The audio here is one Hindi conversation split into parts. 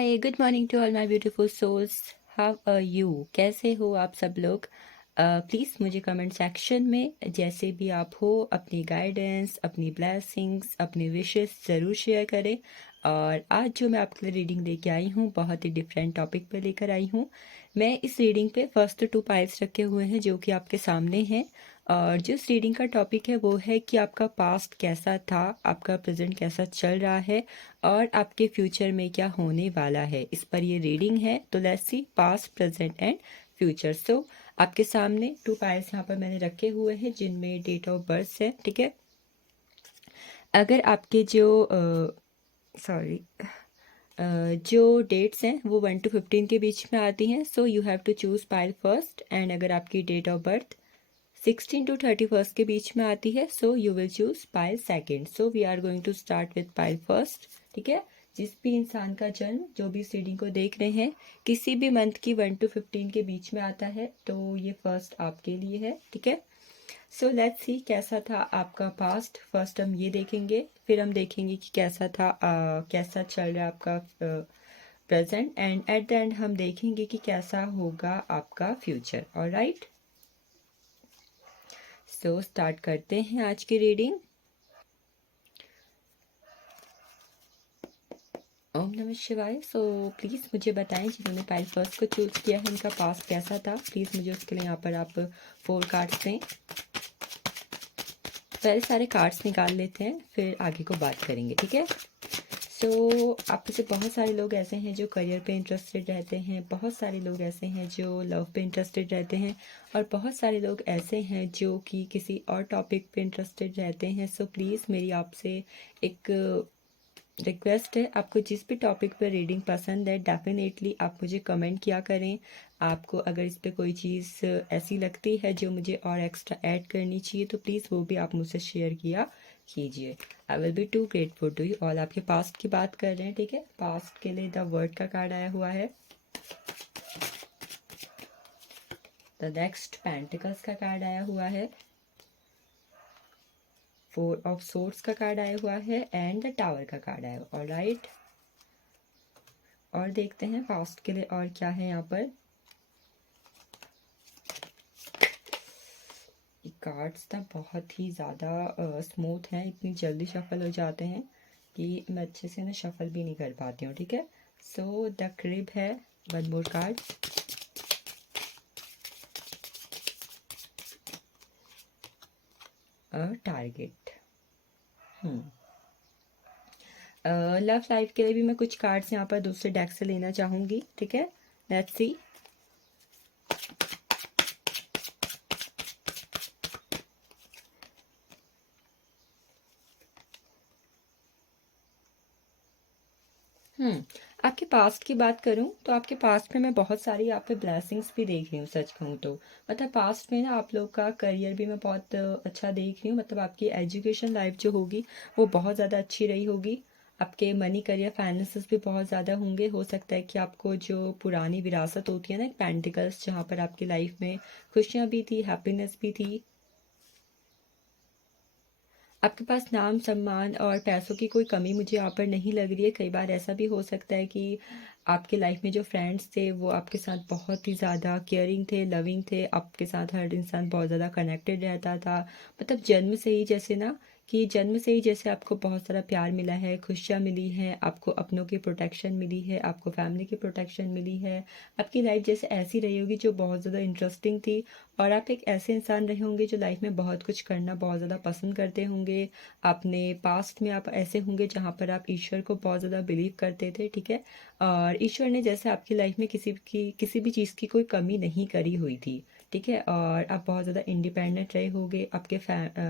Hi good morning to all my beautiful souls. How are you? कैसे हो आप सब लोग? प्लीज़ मुझे कमेंट सेक्शन में जैसे भी आप हो अपनी गाइडेंस, अपनी ब्लेसिंग्स, अपनी विशेस ज़रूर शेयर करें। और आज जो मैं आपके लिए रीडिंग लेके आई हूँ बहुत ही डिफरेंट टॉपिक पे लेकर आई हूँ। मैं इस रीडिंग पे फर्स्ट 2 पाइल्स रखे हुए हैं जो कि आपके सामने हैं। और जिस रीडिंग का टॉपिक है वो है कि आपका पास्ट कैसा था, आपका प्रेजेंट कैसा चल रहा है और आपके फ्यूचर में क्या होने वाला है। इस पर ये रीडिंग है। तो let's see past, present and future. So आपके सामने 2 पाइल्स यहाँ पर मैंने रखे हुए हैं जिनमें डेट ऑफ बर्थ है। ठीक है, अगर आपके जो डेट्स हैं वो 1 to 15 के बीच में आती हैं, so you have to choose pile first. And अगर आपकी डेट ऑफ बर्थ 16 to 31 के बीच में आती है, so you will choose pile second. So we are going to start with pile first. ठीक है, जिस भी इंसान का जन्म, जो भी इस रीडिंग को देख रहे हैं, किसी भी मंथ की 1 to 15 के बीच में आता है तो ये फर्स्ट आपके लिए है। ठीक है, सो लेट्स सी कैसा था आपका पास्ट। फर्स्ट हम ये देखेंगे, फिर हम देखेंगे कि कैसा था कैसा चल रहा है आपका present, and at the end हम देखेंगे कि कैसा होगा आपका फ्यूचर। ऑलराइट, सो स्टार्ट करते हैं आज की रीडिंग। ओम नमः शिवाय। सो प्लीज़ मुझे बताएं जिन्होंने पाइल फर्स्ट को चूज़ किया है इनका पास्ट कैसा था। प्लीज़ मुझे उसके लिए यहाँ पर आप 4 कार्ड्स दें। पहले सारे कार्ड्स निकाल लेते हैं फिर आगे को बात करेंगे। ठीक है, सो आप में से बहुत सारे लोग ऐसे हैं जो करियर पे इंटरेस्टेड रहते हैं, बहुत सारे लोग ऐसे हैं जो लव पे इंटरेस्टेड रहते हैं, और बहुत सारे लोग ऐसे हैं जो कि किसी और टॉपिक पे इंटरेस्टेड रहते हैं। सो प्लीज़ मेरी आपसे एक रिक्वेस्ट है, आपको जिस भी टॉपिक पर रीडिंग पसंद है डेफिनेटली आप मुझे कमेंट किया करें। आपको अगर इस पर कोई चीज़ ऐसी लगती है जो मुझे और एक्स्ट्रा ऐड करनी चाहिए तो प्लीज़ वो भी आप मुझसे शेयर किया कीजिए। I will be too grateful to you all. आपके पास्ट की बात कर रहे हैं। ठीक है, पास्ट के लिए द वर्ड का कार्ड आया हुआ है, द नेक्स्ट पेंटिकल्स का कार्ड आया हुआ है, 4 ऑफ सोर्ड्स का कार्ड आया हुआ है, एंड द टावर का कार्ड आया हुआ। ऑलराइट, और देखते हैं पास्ट के लिए और क्या है यहाँ पर। ये कार्ड्स ना बहुत ही ज़्यादा स्मूथ हैं, इतनी जल्दी शफल हो जाते हैं कि मैं अच्छे से ना शफल भी नहीं कर पाती हूँ। ठीक है, सो द क्रिब है, one more card, target. Love life के लिए भी मैं कुछ कार्ड्स यहाँ पर दूसरे डेक से लेना चाहूँगी। ठीक है, लेट्स सी। आपके पास्ट की बात करूं तो आपके पास्ट में मैं बहुत सारी आप पे ब्लेसिंग्स भी देख रही हूँ। सच कहूँ तो मतलब पास्ट में ना आप लोग का करियर भी मैं बहुत अच्छा देख रही हूँ। मतलब आपकी एजुकेशन लाइफ जो होगी वो बहुत ज़्यादा अच्छी रही होगी। आपके मनी, करियर, फाइनेंसेस भी बहुत ज़्यादा होंगे। हो सकता है कि आपको जो पुरानी विरासत होती है ना, पेंटिकल्स, जहाँ पर आपकी लाइफ में खुशियाँ भी थी, हैप्पीनेस भी थी, आपके पास नाम, सम्मान और पैसों की कोई कमी मुझे यहाँ पर नहीं लग रही है। कई बार ऐसा भी हो सकता है कि आपके लाइफ में जो फ्रेंड्स थे वो आपके साथ बहुत ही ज़्यादा केयरिंग थे, लविंग थे, आपके साथ हर इंसान बहुत ज़्यादा कनेक्टेड रहता था। मतलब जन्म से ही जैसे ना, कि जन्म से ही जैसे आपको बहुत सारा प्यार मिला है, खुशियाँ मिली हैं, आपको अपनों की प्रोटेक्शन मिली है, आपको फैमिली की प्रोटेक्शन मिली है। आपकी लाइफ जैसे ऐसी रही होगी जो बहुत ज़्यादा इंटरेस्टिंग थी, और आप एक ऐसे इंसान रहे होंगे जो लाइफ में बहुत कुछ करना बहुत ज़्यादा पसंद करते होंगे। आपने पास्ट में आप ऐसे होंगे जहाँ पर आप ईश्वर को बहुत ज़्यादा बिलीव करते थे। ठीक है, और ईश्वर ने जैसे आपकी लाइफ में किसी भी चीज़ की कोई कमी नहीं करी हुई थी। ठीक है, और आप बहुत ज़्यादा इंडिपेंडेंट रहे होंगे, आपके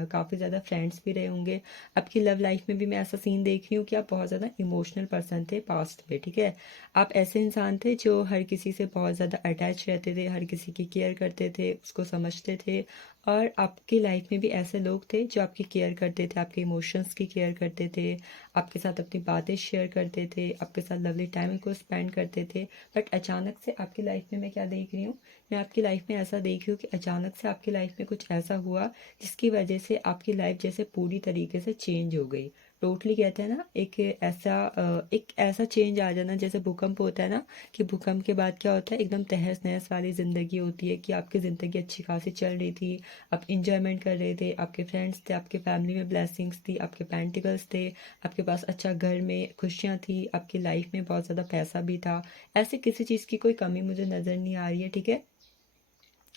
काफ़ी ज़्यादा फ्रेंड्स भी रहे होंगे। आपकी लव लाइफ में भी मैं ऐसा सीन देख रही हूँ कि आप बहुत ज़्यादा इमोशनल पर्सन थे पास्ट में। ठीक है, आप ऐसे इंसान थे जो हर किसी से बहुत ज़्यादा अटैच रहते थे, हर किसी की केयर करते थे, उसको समझते थे। और आपकी लाइफ में भी ऐसे लोग थे जो आपकी केयर करते थे, आपके इमोशंस की केयर करते थे, आपके साथ अपनी बातें शेयर करते थे, आपके साथ लवली टाइम को स्पेंड करते थे। बट अचानक से आपकी लाइफ में मैं क्या देख रही हूँ, मैं आपकी लाइफ में ऐसा देख रही हूँ कि अचानक से आपकी लाइफ में कुछ ऐसा हुआ जिसकी वजह से आपकी लाइफ जैसे पूरी तरीके से चेंज हो गई। टोटली कहते हैं ना एक ऐसा चेंज आ जाना, जैसे भूकंप होता है ना, कि भूकंप के बाद क्या होता है, एकदम तहस नहस वाली ज़िंदगी होती है, कि आपकी ज़िंदगी अच्छी खासी चल रही थी, आप इंजॉयमेंट कर रहे थे, आपके फ्रेंड्स थे, आपके फैमिली में ब्लेसिंग्स थी, आपके पेंटिकल्स थे, आपके पास अच्छा घर में खुशियाँ थी, आपकी लाइफ में बहुत ज़्यादा पैसा भी था। ऐसे किसी चीज़ की कोई कमी मुझे नज़र नहीं आ रही है, ठीक है।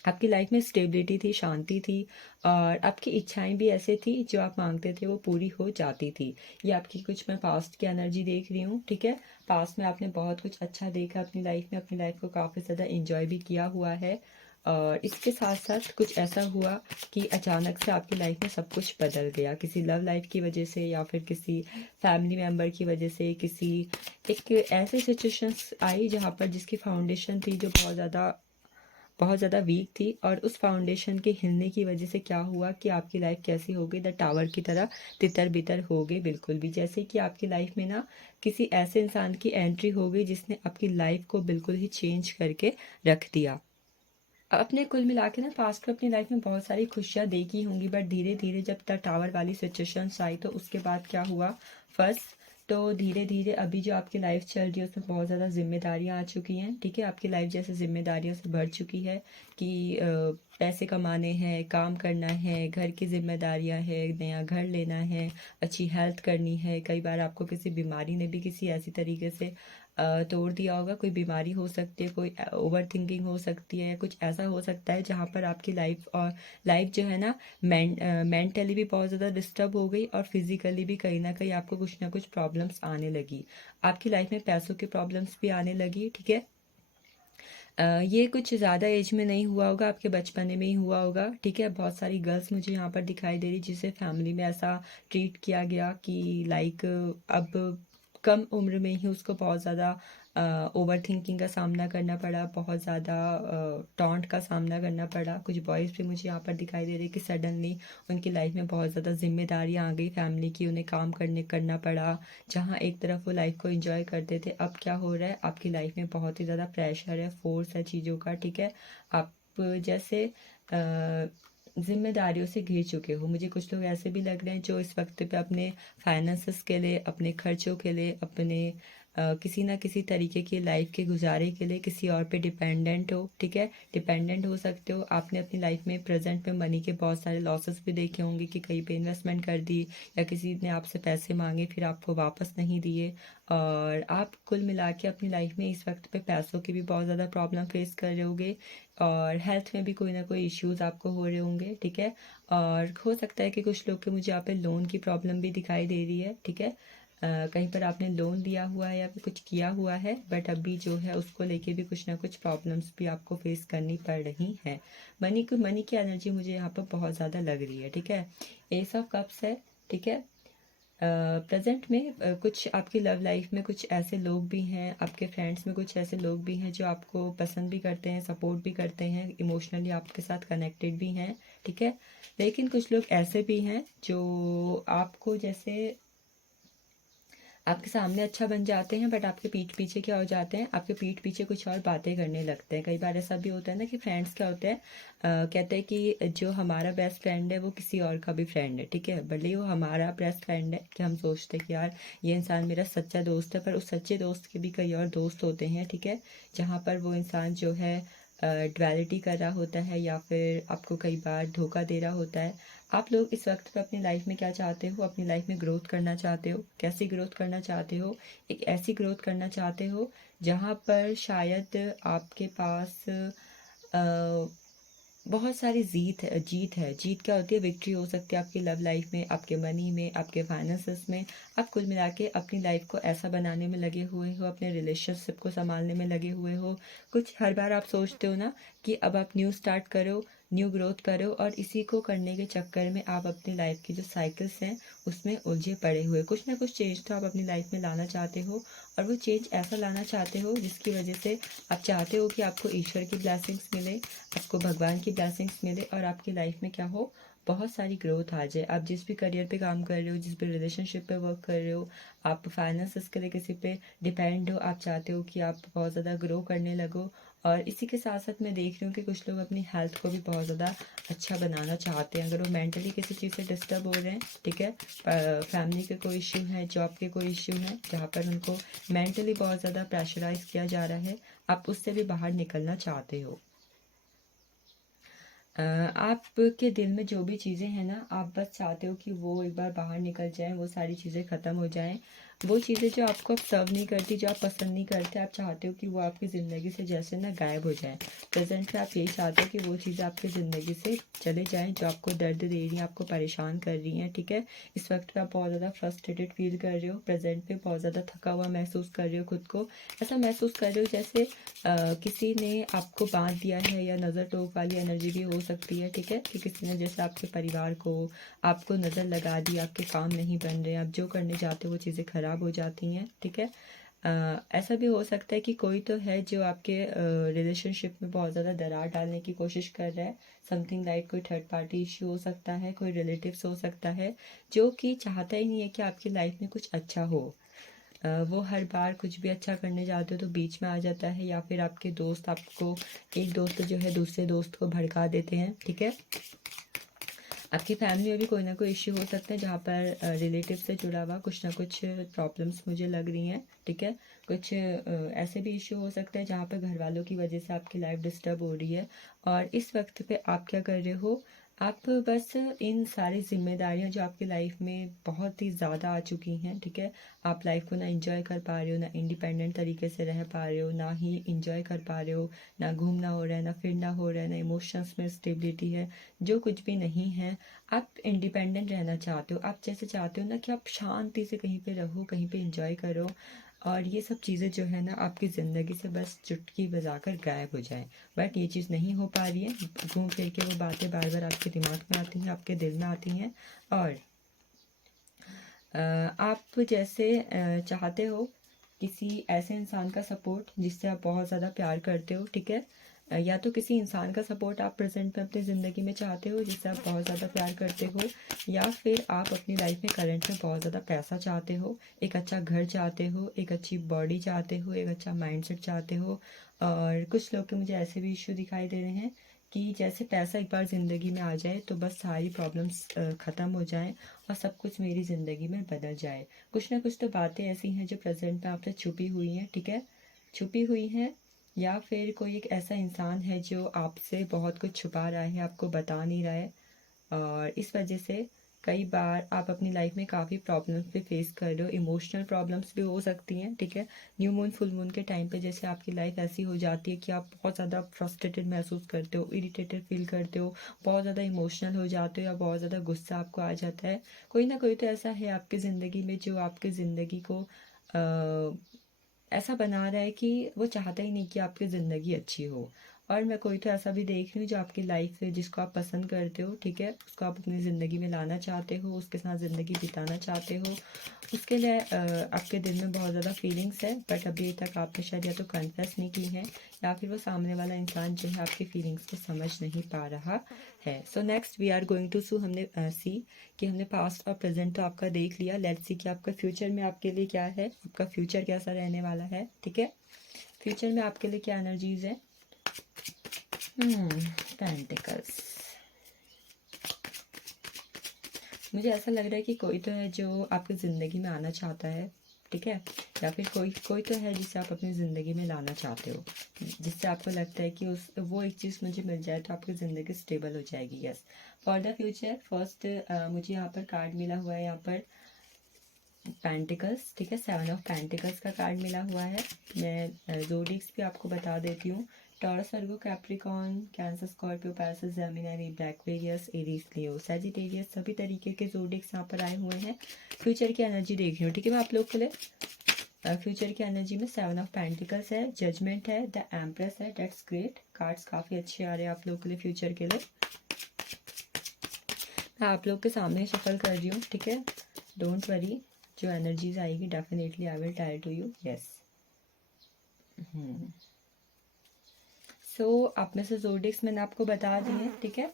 आपकी लाइफ में स्टेबिलिटी थी, शांति थी, और आपकी इच्छाएं भी ऐसे थी, जो आप मांगते थे वो पूरी हो जाती थी। ये आपकी कुछ मैं पास्ट की एनर्जी देख रही हूँ, ठीक है। पास्ट में आपने बहुत कुछ अच्छा देखा अपनी लाइफ में, अपनी लाइफ को काफ़ी ज़्यादा इंजॉय भी किया हुआ है। और इसके साथ साथ कुछ ऐसा हुआ कि अचानक से आपकी लाइफ में सब कुछ बदल गया, किसी लव लाइफ की वजह से, या फिर किसी फैमिली मेम्बर की वजह से, किसी एक ऐसे सिचुएशंस आई जहाँ पर जिसकी फाउंडेशन थी जो बहुत ज़्यादा वीक थी, और उस फाउंडेशन के हिलने की वजह से क्या हुआ कि आपकी लाइफ कैसी हो गई, द टावर की तरह तितर बितर हो गई बिल्कुल भी। जैसे कि आपकी लाइफ में ना किसी ऐसे इंसान की एंट्री हो गई जिसने आपकी लाइफ को बिल्कुल ही चेंज करके रख दिया। अपने कुल मिला के ना पास्ट में अपनी लाइफ में बहुत सारी खुशियाँ देखी होंगी, बट धीरे धीरे जब तक टावर वाली सिचुएशंस आई तो उसके बाद क्या हुआ फर्स्ट, तो धीरे धीरे अभी जो आपकी लाइफ चल रही है उसमें बहुत ज़्यादा जिम्मेदारियाँ आ चुकी हैं, ठीक है। आपकी लाइफ जैसे जिम्मेदारियों से भर चुकी है कि पैसे कमाने हैं, काम करना है, घर की जिम्मेदारियां है, नया घर लेना है, अच्छी हेल्थ करनी है। कई बार आपको किसी बीमारी ने भी किसी ऐसी तरीके से तोड़ दिया होगा, कोई बीमारी हो सकती है, कोई ओवर थिंकिंग हो सकती है, या कुछ ऐसा हो सकता है जहाँ पर आपकी लाइफ जो है ना मेंटली भी बहुत ज़्यादा डिस्टर्ब हो गई, और फिजिकली भी कहीं ना कहीं आपको कुछ ना कुछ प्रॉब्लम्स आने लगी। आपकी लाइफ में पैसों की प्रॉब्लम्स भी आने लगी, ठीक है। ये कुछ ज़्यादा एज में नहीं हुआ होगा, आपके बचपने में ही हुआ होगा, ठीक है। बहुत सारी गर्ल्स मुझे यहाँ पर दिखाई दे रही जिसे फैमिली में ऐसा ट्रीट किया गया कि लाइक अब कम उम्र में ही उसको बहुत ज़्यादा ओवर थिंकिंग का सामना करना पड़ा, बहुत ज़्यादा टॉन्ट का सामना करना पड़ा। कुछ बॉयज़ भी मुझे यहाँ पर दिखाई दे रहे कि सडनली उनकी लाइफ में बहुत ज़्यादा जिम्मेदारियाँ आ गई फैमिली की, उन्हें काम करना पड़ा। जहाँ एक तरफ वो लाइफ को एंजॉय करते थे, अब क्या हो रहा है, आपकी लाइफ में बहुत ही ज़्यादा प्रेशर है, फोर्स है चीज़ों का, ठीक है। आप जैसे जिम्मेदारियों से घिर चुके हो। मुझे कुछ लोग ऐसे भी लग रहे हैं जो इस वक्त पे अपने फाइनेंसेस के लिए, अपने खर्चों के लिए, अपने किसी ना किसी तरीके की लाइफ के गुजारे के लिए किसी और पे डिपेंडेंट हो, ठीक है। डिपेंडेंट हो सकते हो। आपने अपनी लाइफ में प्रेजेंट में मनी के बहुत सारे लॉसेस भी देखे होंगे कि कहीं पे इन्वेस्टमेंट कर दी, या किसी ने आपसे पैसे मांगे फिर आपको वापस नहीं दिए, और आप कुल मिला के अपनी लाइफ में इस वक्त पे पैसों की भी बहुत ज़्यादा प्रॉब्लम फेस कर रहे होगे, और हेल्थ में भी कोई ना कोई इश्यूज़ आपको हो रहे होंगे, ठीक है। और हो सकता है कि कुछ लोग के मुझे यहाँ पे लोन की प्रॉब्लम भी दिखाई दे रही है, ठीक है। कहीं पर आपने लोन दिया हुआ है या फिर कुछ किया हुआ है, बट अभी जो है उसको लेके भी कुछ ना कुछ प्रॉब्लम्स भी आपको फेस करनी पड़ रही हैं। मनी की एनर्जी मुझे यहाँ पर बहुत ज़्यादा लग रही है, ठीक है। एस ऑफ कप्स है, ठीक है। प्रेजेंट में कुछ आपकी लव लाइफ में कुछ ऐसे लोग भी हैं, आपके फ्रेंड्स में कुछ ऐसे लोग भी हैं जो आपको पसंद भी करते हैं, सपोर्ट भी करते हैं, इमोशनली आपके साथ कनेक्टेड भी हैं, ठीक है। लेकिन कुछ लोग ऐसे भी हैं जो आपको जैसे आपके सामने अच्छा बन जाते हैं, बट आपके पीठ पीछे क्या हो जाते हैं, आपके पीठ पीछे कुछ और बातें करने लगते हैं। कई बार ऐसा भी होता है ना कि फ्रेंड्स क्या होते हैं, कहते हैं कि जो हमारा बेस्ट फ्रेंड है वो किसी और का भी फ्रेंड है, ठीक है। भले ही वो हमारा बेस्ट फ्रेंड है, कि हम सोचते हैं कि यार ये इंसान मेरा सच्चा दोस्त है, पर उस सच्चे दोस्त के भी कई और दोस्त होते हैं, ठीक है। जहाँ पर वो इंसान जो है ड्युअलिटी कर रहा होता है, या फिर आपको कई बार धोखा दे रहा होता है। आप लोग इस वक्त पे अपनी लाइफ में क्या चाहते हो, अपनी लाइफ में ग्रोथ करना चाहते हो। कैसी ग्रोथ करना चाहते हो, एक ऐसी ग्रोथ करना चाहते हो जहाँ पर शायद आपके पास बहुत सारी जीत क्या होती है, विक्ट्री हो सकती है आपकी लव लाइफ में, आपके मनी में, आपके फाइनेंसेस में। आप कुल मिला के अपनी लाइफ को ऐसा बनाने में लगे हुए हो, अपने रिलेशनशिप को संभालने में लगे हुए हो। कुछ हर बार आप सोचते हो ना कि अब आप न्यू स्टार्ट करो, न्यू ग्रोथ करो, और इसी को करने के चक्कर में आप अपनी लाइफ की जो साइकिल्स हैं उसमें उलझे पड़े हुए। कुछ ना कुछ चेंज तो आप अपनी लाइफ में लाना चाहते हो, और वो चेंज ऐसा लाना चाहते हो जिसकी वजह से आप चाहते हो कि आपको ईश्वर की ब्लेसिंग्स मिले, आपको भगवान की ब्लेसिंग्स मिले, और आपकी लाइफ में क्या हो, बहुत सारी ग्रोथ आ जाए। आप जिस भी करियर पे काम कर रहे हो, जिस भी रिलेशनशिप पे वर्क कर रहे हो, आप फाइनेंसेस के लिए किसी पे डिपेंड हो, आप चाहते हो कि आप बहुत ज़्यादा ग्रो करने लगो। और इसी के साथ साथ मैं देख रही हूँ कि कुछ लोग अपनी हेल्थ को भी बहुत ज़्यादा अच्छा बनाना चाहते हैं। अगर वो मेंटली किसी चीज़ से डिस्टर्ब हो रहे हैं, ठीक है, फैमिली के कोई इश्यू है, जॉब के कोई इश्यू है, जहाँ पर उनको मेंटली बहुत ज़्यादा प्रेशराइज किया जा रहा है, आप उससे भी बाहर निकलना चाहते हो। आपके दिल में जो भी चीज़ें हैं ना, आप बस चाहते हो कि वो एक बार बाहर निकल जाएं, वो सारी चीज़ें ख़त्म हो जाएं। वो चीज़ें जो आपको अब सर्व नहीं करती, जो आप पसंद नहीं करते, आप चाहते हो कि वो आपकी ज़िंदगी से जैसे ना गायब हो जाए। प्रेजेंट में आप यही चाहते हो कि वो चीज़ें आपकी ज़िंदगी से चले जाएं जो आपको दर्द दे रही हैं, आपको परेशान कर रही हैं, ठीक है। इस वक्त पे आप बहुत ज़्यादा फ्रस्ट्रेटेड फील कर रहे हो, प्रेजेंट पे बहुत ज़्यादा थका हुआ महसूस कर रहे हो खुद को। ऐसा महसूस कर रहे हो जैसे किसी ने आपको बांध दिया है, या नज़र टोक वाली एनर्जी भी हो सकती है, ठीक है, कि किसी ने जैसे आपके परिवार को, आपको नज़र लगा दी, आपके काम नहीं बन रहे, आप जो करने जाते हो वो चीज़ें ख़राब हो जाती हैं, ठीक है। ऐसा भी हो सकता है कि कोई तो है जो आपके रिलेशनशिप में बहुत ज़्यादा दरार डालने की कोशिश कर रहा है। समथिंग लाइक कोई थर्ड पार्टी इश्यू हो सकता है, कोई रिलेटिव्स हो सकता है, जो कि चाहता ही नहीं है कि आपकी लाइफ में कुछ अच्छा हो। वो हर बार कुछ भी अच्छा करने जाते हो तो बीच में आ जाता है, या फिर आपके दोस्त आपको, एक दोस्त जो है दूसरे दोस्त को भड़का देते हैं, ठीक है। आपकी फैमिली में भी कोई ना कोई इश्यू हो सकता है जहाँ पर रिलेटिव से जुड़ा हुआ कुछ ना कुछ प्रॉब्लम्स मुझे लग रही हैं, ठीक है। कुछ ऐसे भी इश्यू हो सकता है जहाँ पर घर वालों की वजह से आपकी लाइफ डिस्टर्ब हो रही है। और इस वक्त पे आप क्या कर रहे हो, आप बस इन सारी जिम्मेदारियां जो आपकी लाइफ में बहुत ही ज़्यादा आ चुकी हैं, ठीक है, आप लाइफ को ना इंजॉय कर पा रहे हो, ना इंडिपेंडेंट तरीके से रह पा रहे हो, ना ही इंजॉय कर पा रहे हो, ना घूमना हो रहा है, ना फिरना हो रहा है, ना इमोशंस में स्टेबिलिटी है, जो कुछ भी नहीं है। आप इंडिपेंडेंट रहना चाहते हो, आप जैसे चाहते हो ना कि आप शांति से कहीं पे रहो, कहीं पे इंजॉय करो, और ये सब चीज़ें जो है ना आपकी ज़िंदगी से बस चुटकी बजाकर गायब हो जाए। बट ये चीज़ नहीं हो पा रही है। घूम फिर के वो बातें बार बार आपके दिमाग में आती हैं, आपके दिल में आती हैं। और आप जैसे चाहते हो किसी ऐसे इंसान का सपोर्ट जिससे आप बहुत ज़्यादा प्यार करते हो, ठीक है। या तो किसी इंसान का सपोर्ट आप प्रेजेंट में अपनी ज़िंदगी में चाहते हो जिससे आप बहुत ज़्यादा प्यार करते हो, या फिर आप अपनी लाइफ में करंट में बहुत ज़्यादा पैसा चाहते हो, एक अच्छा घर चाहते हो, एक अच्छी बॉडी चाहते हो, एक अच्छा माइंडसेट चाहते हो। और कुछ लोग के मुझे ऐसे भी इश्यू दिखाई दे रहे हैं कि जैसे पैसा एक बार ज़िंदगी में आ जाए तो बस सारी प्रॉब्लम्स ख़त्म हो जाएं और सब कुछ मेरी ज़िंदगी में बदल जाए। कुछ ना कुछ तो बातें ऐसी हैं जो प्रेजेंट में आपसे छुपी हुई हैं, ठीक है, छुपी हुई हैं। या फिर कोई एक ऐसा इंसान है जो आपसे बहुत कुछ छुपा रहा है, आपको बता नहीं रहा है, और इस वजह से कई बार आप अपनी लाइफ में काफ़ी प्रॉब्लम्स भी फेस कर रहे हो। इमोशनल प्रॉब्लम्स भी हो सकती हैं, ठीक है। न्यू मून फुल मून के टाइम पे जैसे आपकी लाइफ ऐसी हो जाती है कि आप बहुत ज़्यादा फ्रस्ट्रेटेड महसूस करते हो, इरिटेटेड फील करते हो, बहुत ज़्यादा इमोशनल हो जाते हो, या बहुत ज़्यादा गुस्सा आपको आ जाता है। कोई ना कोई तो ऐसा है आपकी ज़िंदगी में जो आपकी ज़िंदगी को ऐसा बना रहा है कि वो चाहता ही नहीं कि आपकी ज़िंदगी अच्छी हो। और मैं कोई तो ऐसा भी देख रही हूँ जो आपकी लाइफ से, जिसको आप पसंद करते हो, ठीक है, उसको आप अपनी ज़िंदगी में लाना चाहते हो, उसके साथ ज़िंदगी बिताना चाहते हो। उसके लिए आपके दिल में बहुत ज़्यादा फीलिंग्स है, बट अभी तक आपने शायद या तो कन्फेस नहीं की है, या फिर वो सामने वाला इंसान जो है आपकी फीलिंग्स को समझ नहीं पा रहा है। So next we are going to see कि हमने पास्ट और प्रेजेंट तो आपका देख लिया। लेट्स सी कि आपका फ्यूचर में आपके लिए क्या है, आपका फ्यूचर कैसा रहने वाला है, ठीक है। फ्यूचर में आपके लिए क्या एनर्जीज है। पेंटिकल्स, मुझे ऐसा लग रहा है कि कोई तो है जो आपकी ज़िंदगी में आना चाहता है, ठीक है, या फिर कोई कोई तो है जिसे आप अपनी ज़िंदगी में लाना चाहते हो, जिससे आपको लगता है कि उस वो एक चीज़ मुझे मिल जाए तो आपकी ज़िंदगी स्टेबल हो जाएगी। Yes, for the future first मुझे यहाँ पर कार्ड मिला हुआ है, यहाँ पर पेंटिकल्स, ठीक है, 7 ऑफ पेंटिकल्स का कार्ड मिला हुआ है। मैं ज़ोडिएक्स भी आपको बता देती हूँ। Taurus, Virgo, Capricorn, Cancer, Scorpio, Pisces, Gemini, Aquarius, Aries, Leo, Sagittarius, सभी तरीके के ज़ोडिएक्स यहाँ पर आए हुए हैं। फ्यूचर की एनर्जी देख रही हूँ, ठीक है, मैं आप लोग के लिए फ्यूचर की एनर्जी में 7 ऑफ पेंटिकल्स है, जजमेंट है, द एम्प्रेस है। डेट्स ग्रेट, कार्ड्स काफ़ी अच्छे आ रहे हैं आप लोग के लिए फ्यूचर के लिए। मैं आप लोग के सामने शफल कर रही हूँ, ठीक है, डोंट वरी, जो एनर्जीज आएगी definitely I will tell to you. Yes, so आप में से ज़ोडिएक्स मैंने आपको बता दिए हैं, ठीक है।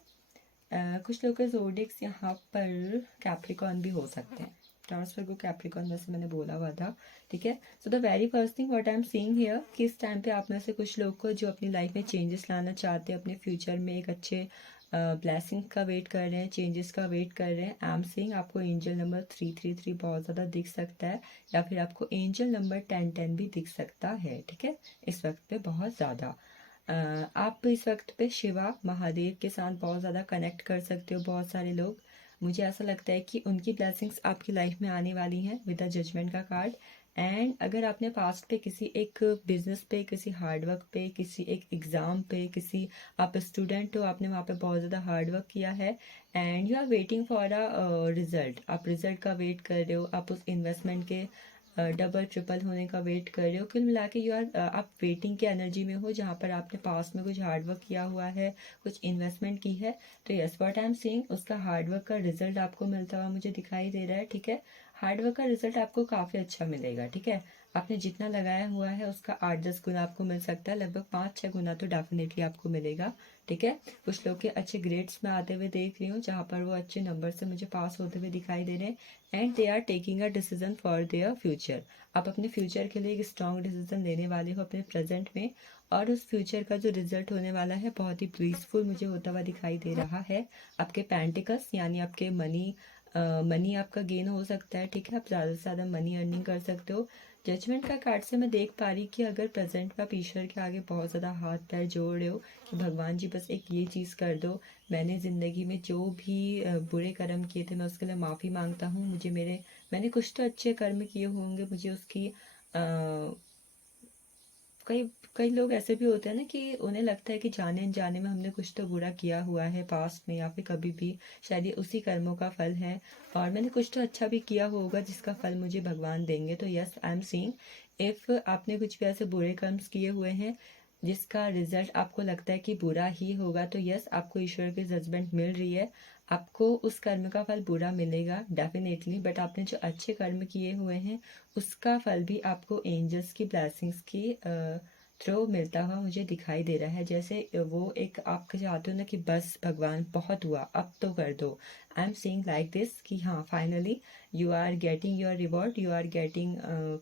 कुछ लोग के ज़ोडिएक्स यहाँ पर कैप्रिकॉर्न भी हो सकते हैं। टॉरस वर्गो कैप्रिकॉर्न वैसे मैंने बोला हुआ था, ठीक है। So the very first thing what I am seeing here कि इस टाइम पे आप में से कुछ लोग को जो अपनी लाइफ में चेंजेस लाना चाहते हैं, अपने फ्यूचर में एक अच्छे ब्लेसिंग का वेट कर रहे हैं, चेंजेस का वेट कर रहे हैं। आई एम सीइंग आपको एंजल नंबर 333 बहुत ज़्यादा दिख सकता है, या फिर आपको एंजल नंबर 1010 भी दिख सकता है, ठीक है, इस वक्त पे बहुत ज़्यादा। आप इस वक्त पे शिवा महादेव के साथ बहुत ज़्यादा कनेक्ट कर सकते हो। बहुत सारे लोग, मुझे ऐसा लगता है कि उनकी ब्लेसिंग्स आपकी लाइफ में आने वाली हैं विद द जजमेंट का कार्ड। एंड अगर आपने पास्ट पे किसी एक बिजनेस पे, किसी हार्डवर्क पे, किसी एक एग्ज़ाम पे, किसी आप स्टूडेंट हो, आपने वहाँ पे बहुत ज़्यादा हार्डवर्क किया है and you are waiting for a result, आप रिज़ल्ट का वेट कर रहे हो, आप उस इन्वेस्टमेंट के डबल ट्रिपल होने का वेट कर रहे हो, कुल मिला के यू आर आप वेटिंग के एनर्जी में हो, जहाँ पर आपने पास्ट में कुछ हार्डवर्क किया हुआ है, कुछ इन्वेस्टमेंट की है। तो yes, what I am seeing, उसका हार्डवर्क का रिजल्ट आपको मिलता हुआ मुझे दिखाई दे रहा है, ठीक है। हार्डवर्क का रिजल्ट आपको काफ़ी अच्छा मिलेगा, ठीक है। आपने जितना लगाया हुआ है उसका 8-10 गुना आपको मिल सकता है, लगभग 5-6 गुना तो डेफिनेटली आपको मिलेगा, ठीक है। कुछ लोग के अच्छे ग्रेड्स में आते हुए देख रही हूँ, जहाँ पर वो अच्छे नंबर से मुझे पास होते हुए दिखाई दे रहे हैं and they are taking a decision for their future. आप अपने फ्यूचर के लिए एक स्ट्रॉन्ग डिसीजन लेने वाले हो अपने प्रेजेंट में, और उस फ्यूचर का जो रिजल्ट होने वाला है बहुत ही पीसफुल मुझे होता हुआ दिखाई दे रहा है। आपके पेंटिकल्स यानी आपके मनी आपका गेन हो सकता है, ठीक है, आप ज़्यादा से ज़्यादा मनी अर्निंग कर सकते हो। जजमेंट का कार्ड से मैं देख पा रही कि अगर प्रेजेंट में आप ईश्वर के आगे बहुत ज़्यादा हाथ पैर जोड़ रहे हो कि भगवान जी बस एक ये चीज़ कर दो, मैंने ज़िंदगी में जो भी बुरे कर्म किए थे मैं उसके लिए माफ़ी मांगता हूँ, मैंने कुछ तो अच्छे कर्म किए होंगे, मुझे उसकी कई कई लोग ऐसे भी होते हैं ना कि उन्हें लगता है कि जाने अनजाने में हमने कुछ तो बुरा किया हुआ है पास्ट में या फिर कभी भी, शायद ये उसी कर्मों का फल है, और मैंने कुछ तो अच्छा भी किया होगा जिसका फल मुझे भगवान देंगे। तो yes, I am seeing if आपने कुछ भी ऐसे बुरे कर्म्स किए हुए हैं जिसका रिजल्ट आपको लगता है कि बुरा ही होगा, तो यस, आपको ईश्वर की जजमेंट मिल रही है, आपको उस कर्म का फल बुरा मिलेगा डेफिनेटली, बट आपने जो अच्छे कर्म किए हुए हैं उसका फल भी आपको एंजल्स की ब्लेसिंग्स की थ्रू मिलता हुआ मुझे दिखाई दे रहा है। जैसे वो एक आप चाहते हो ना कि बस भगवान बहुत हुआ अब तो कर दो, I am seeing like this कि हाँ finally you are getting your reward, you are getting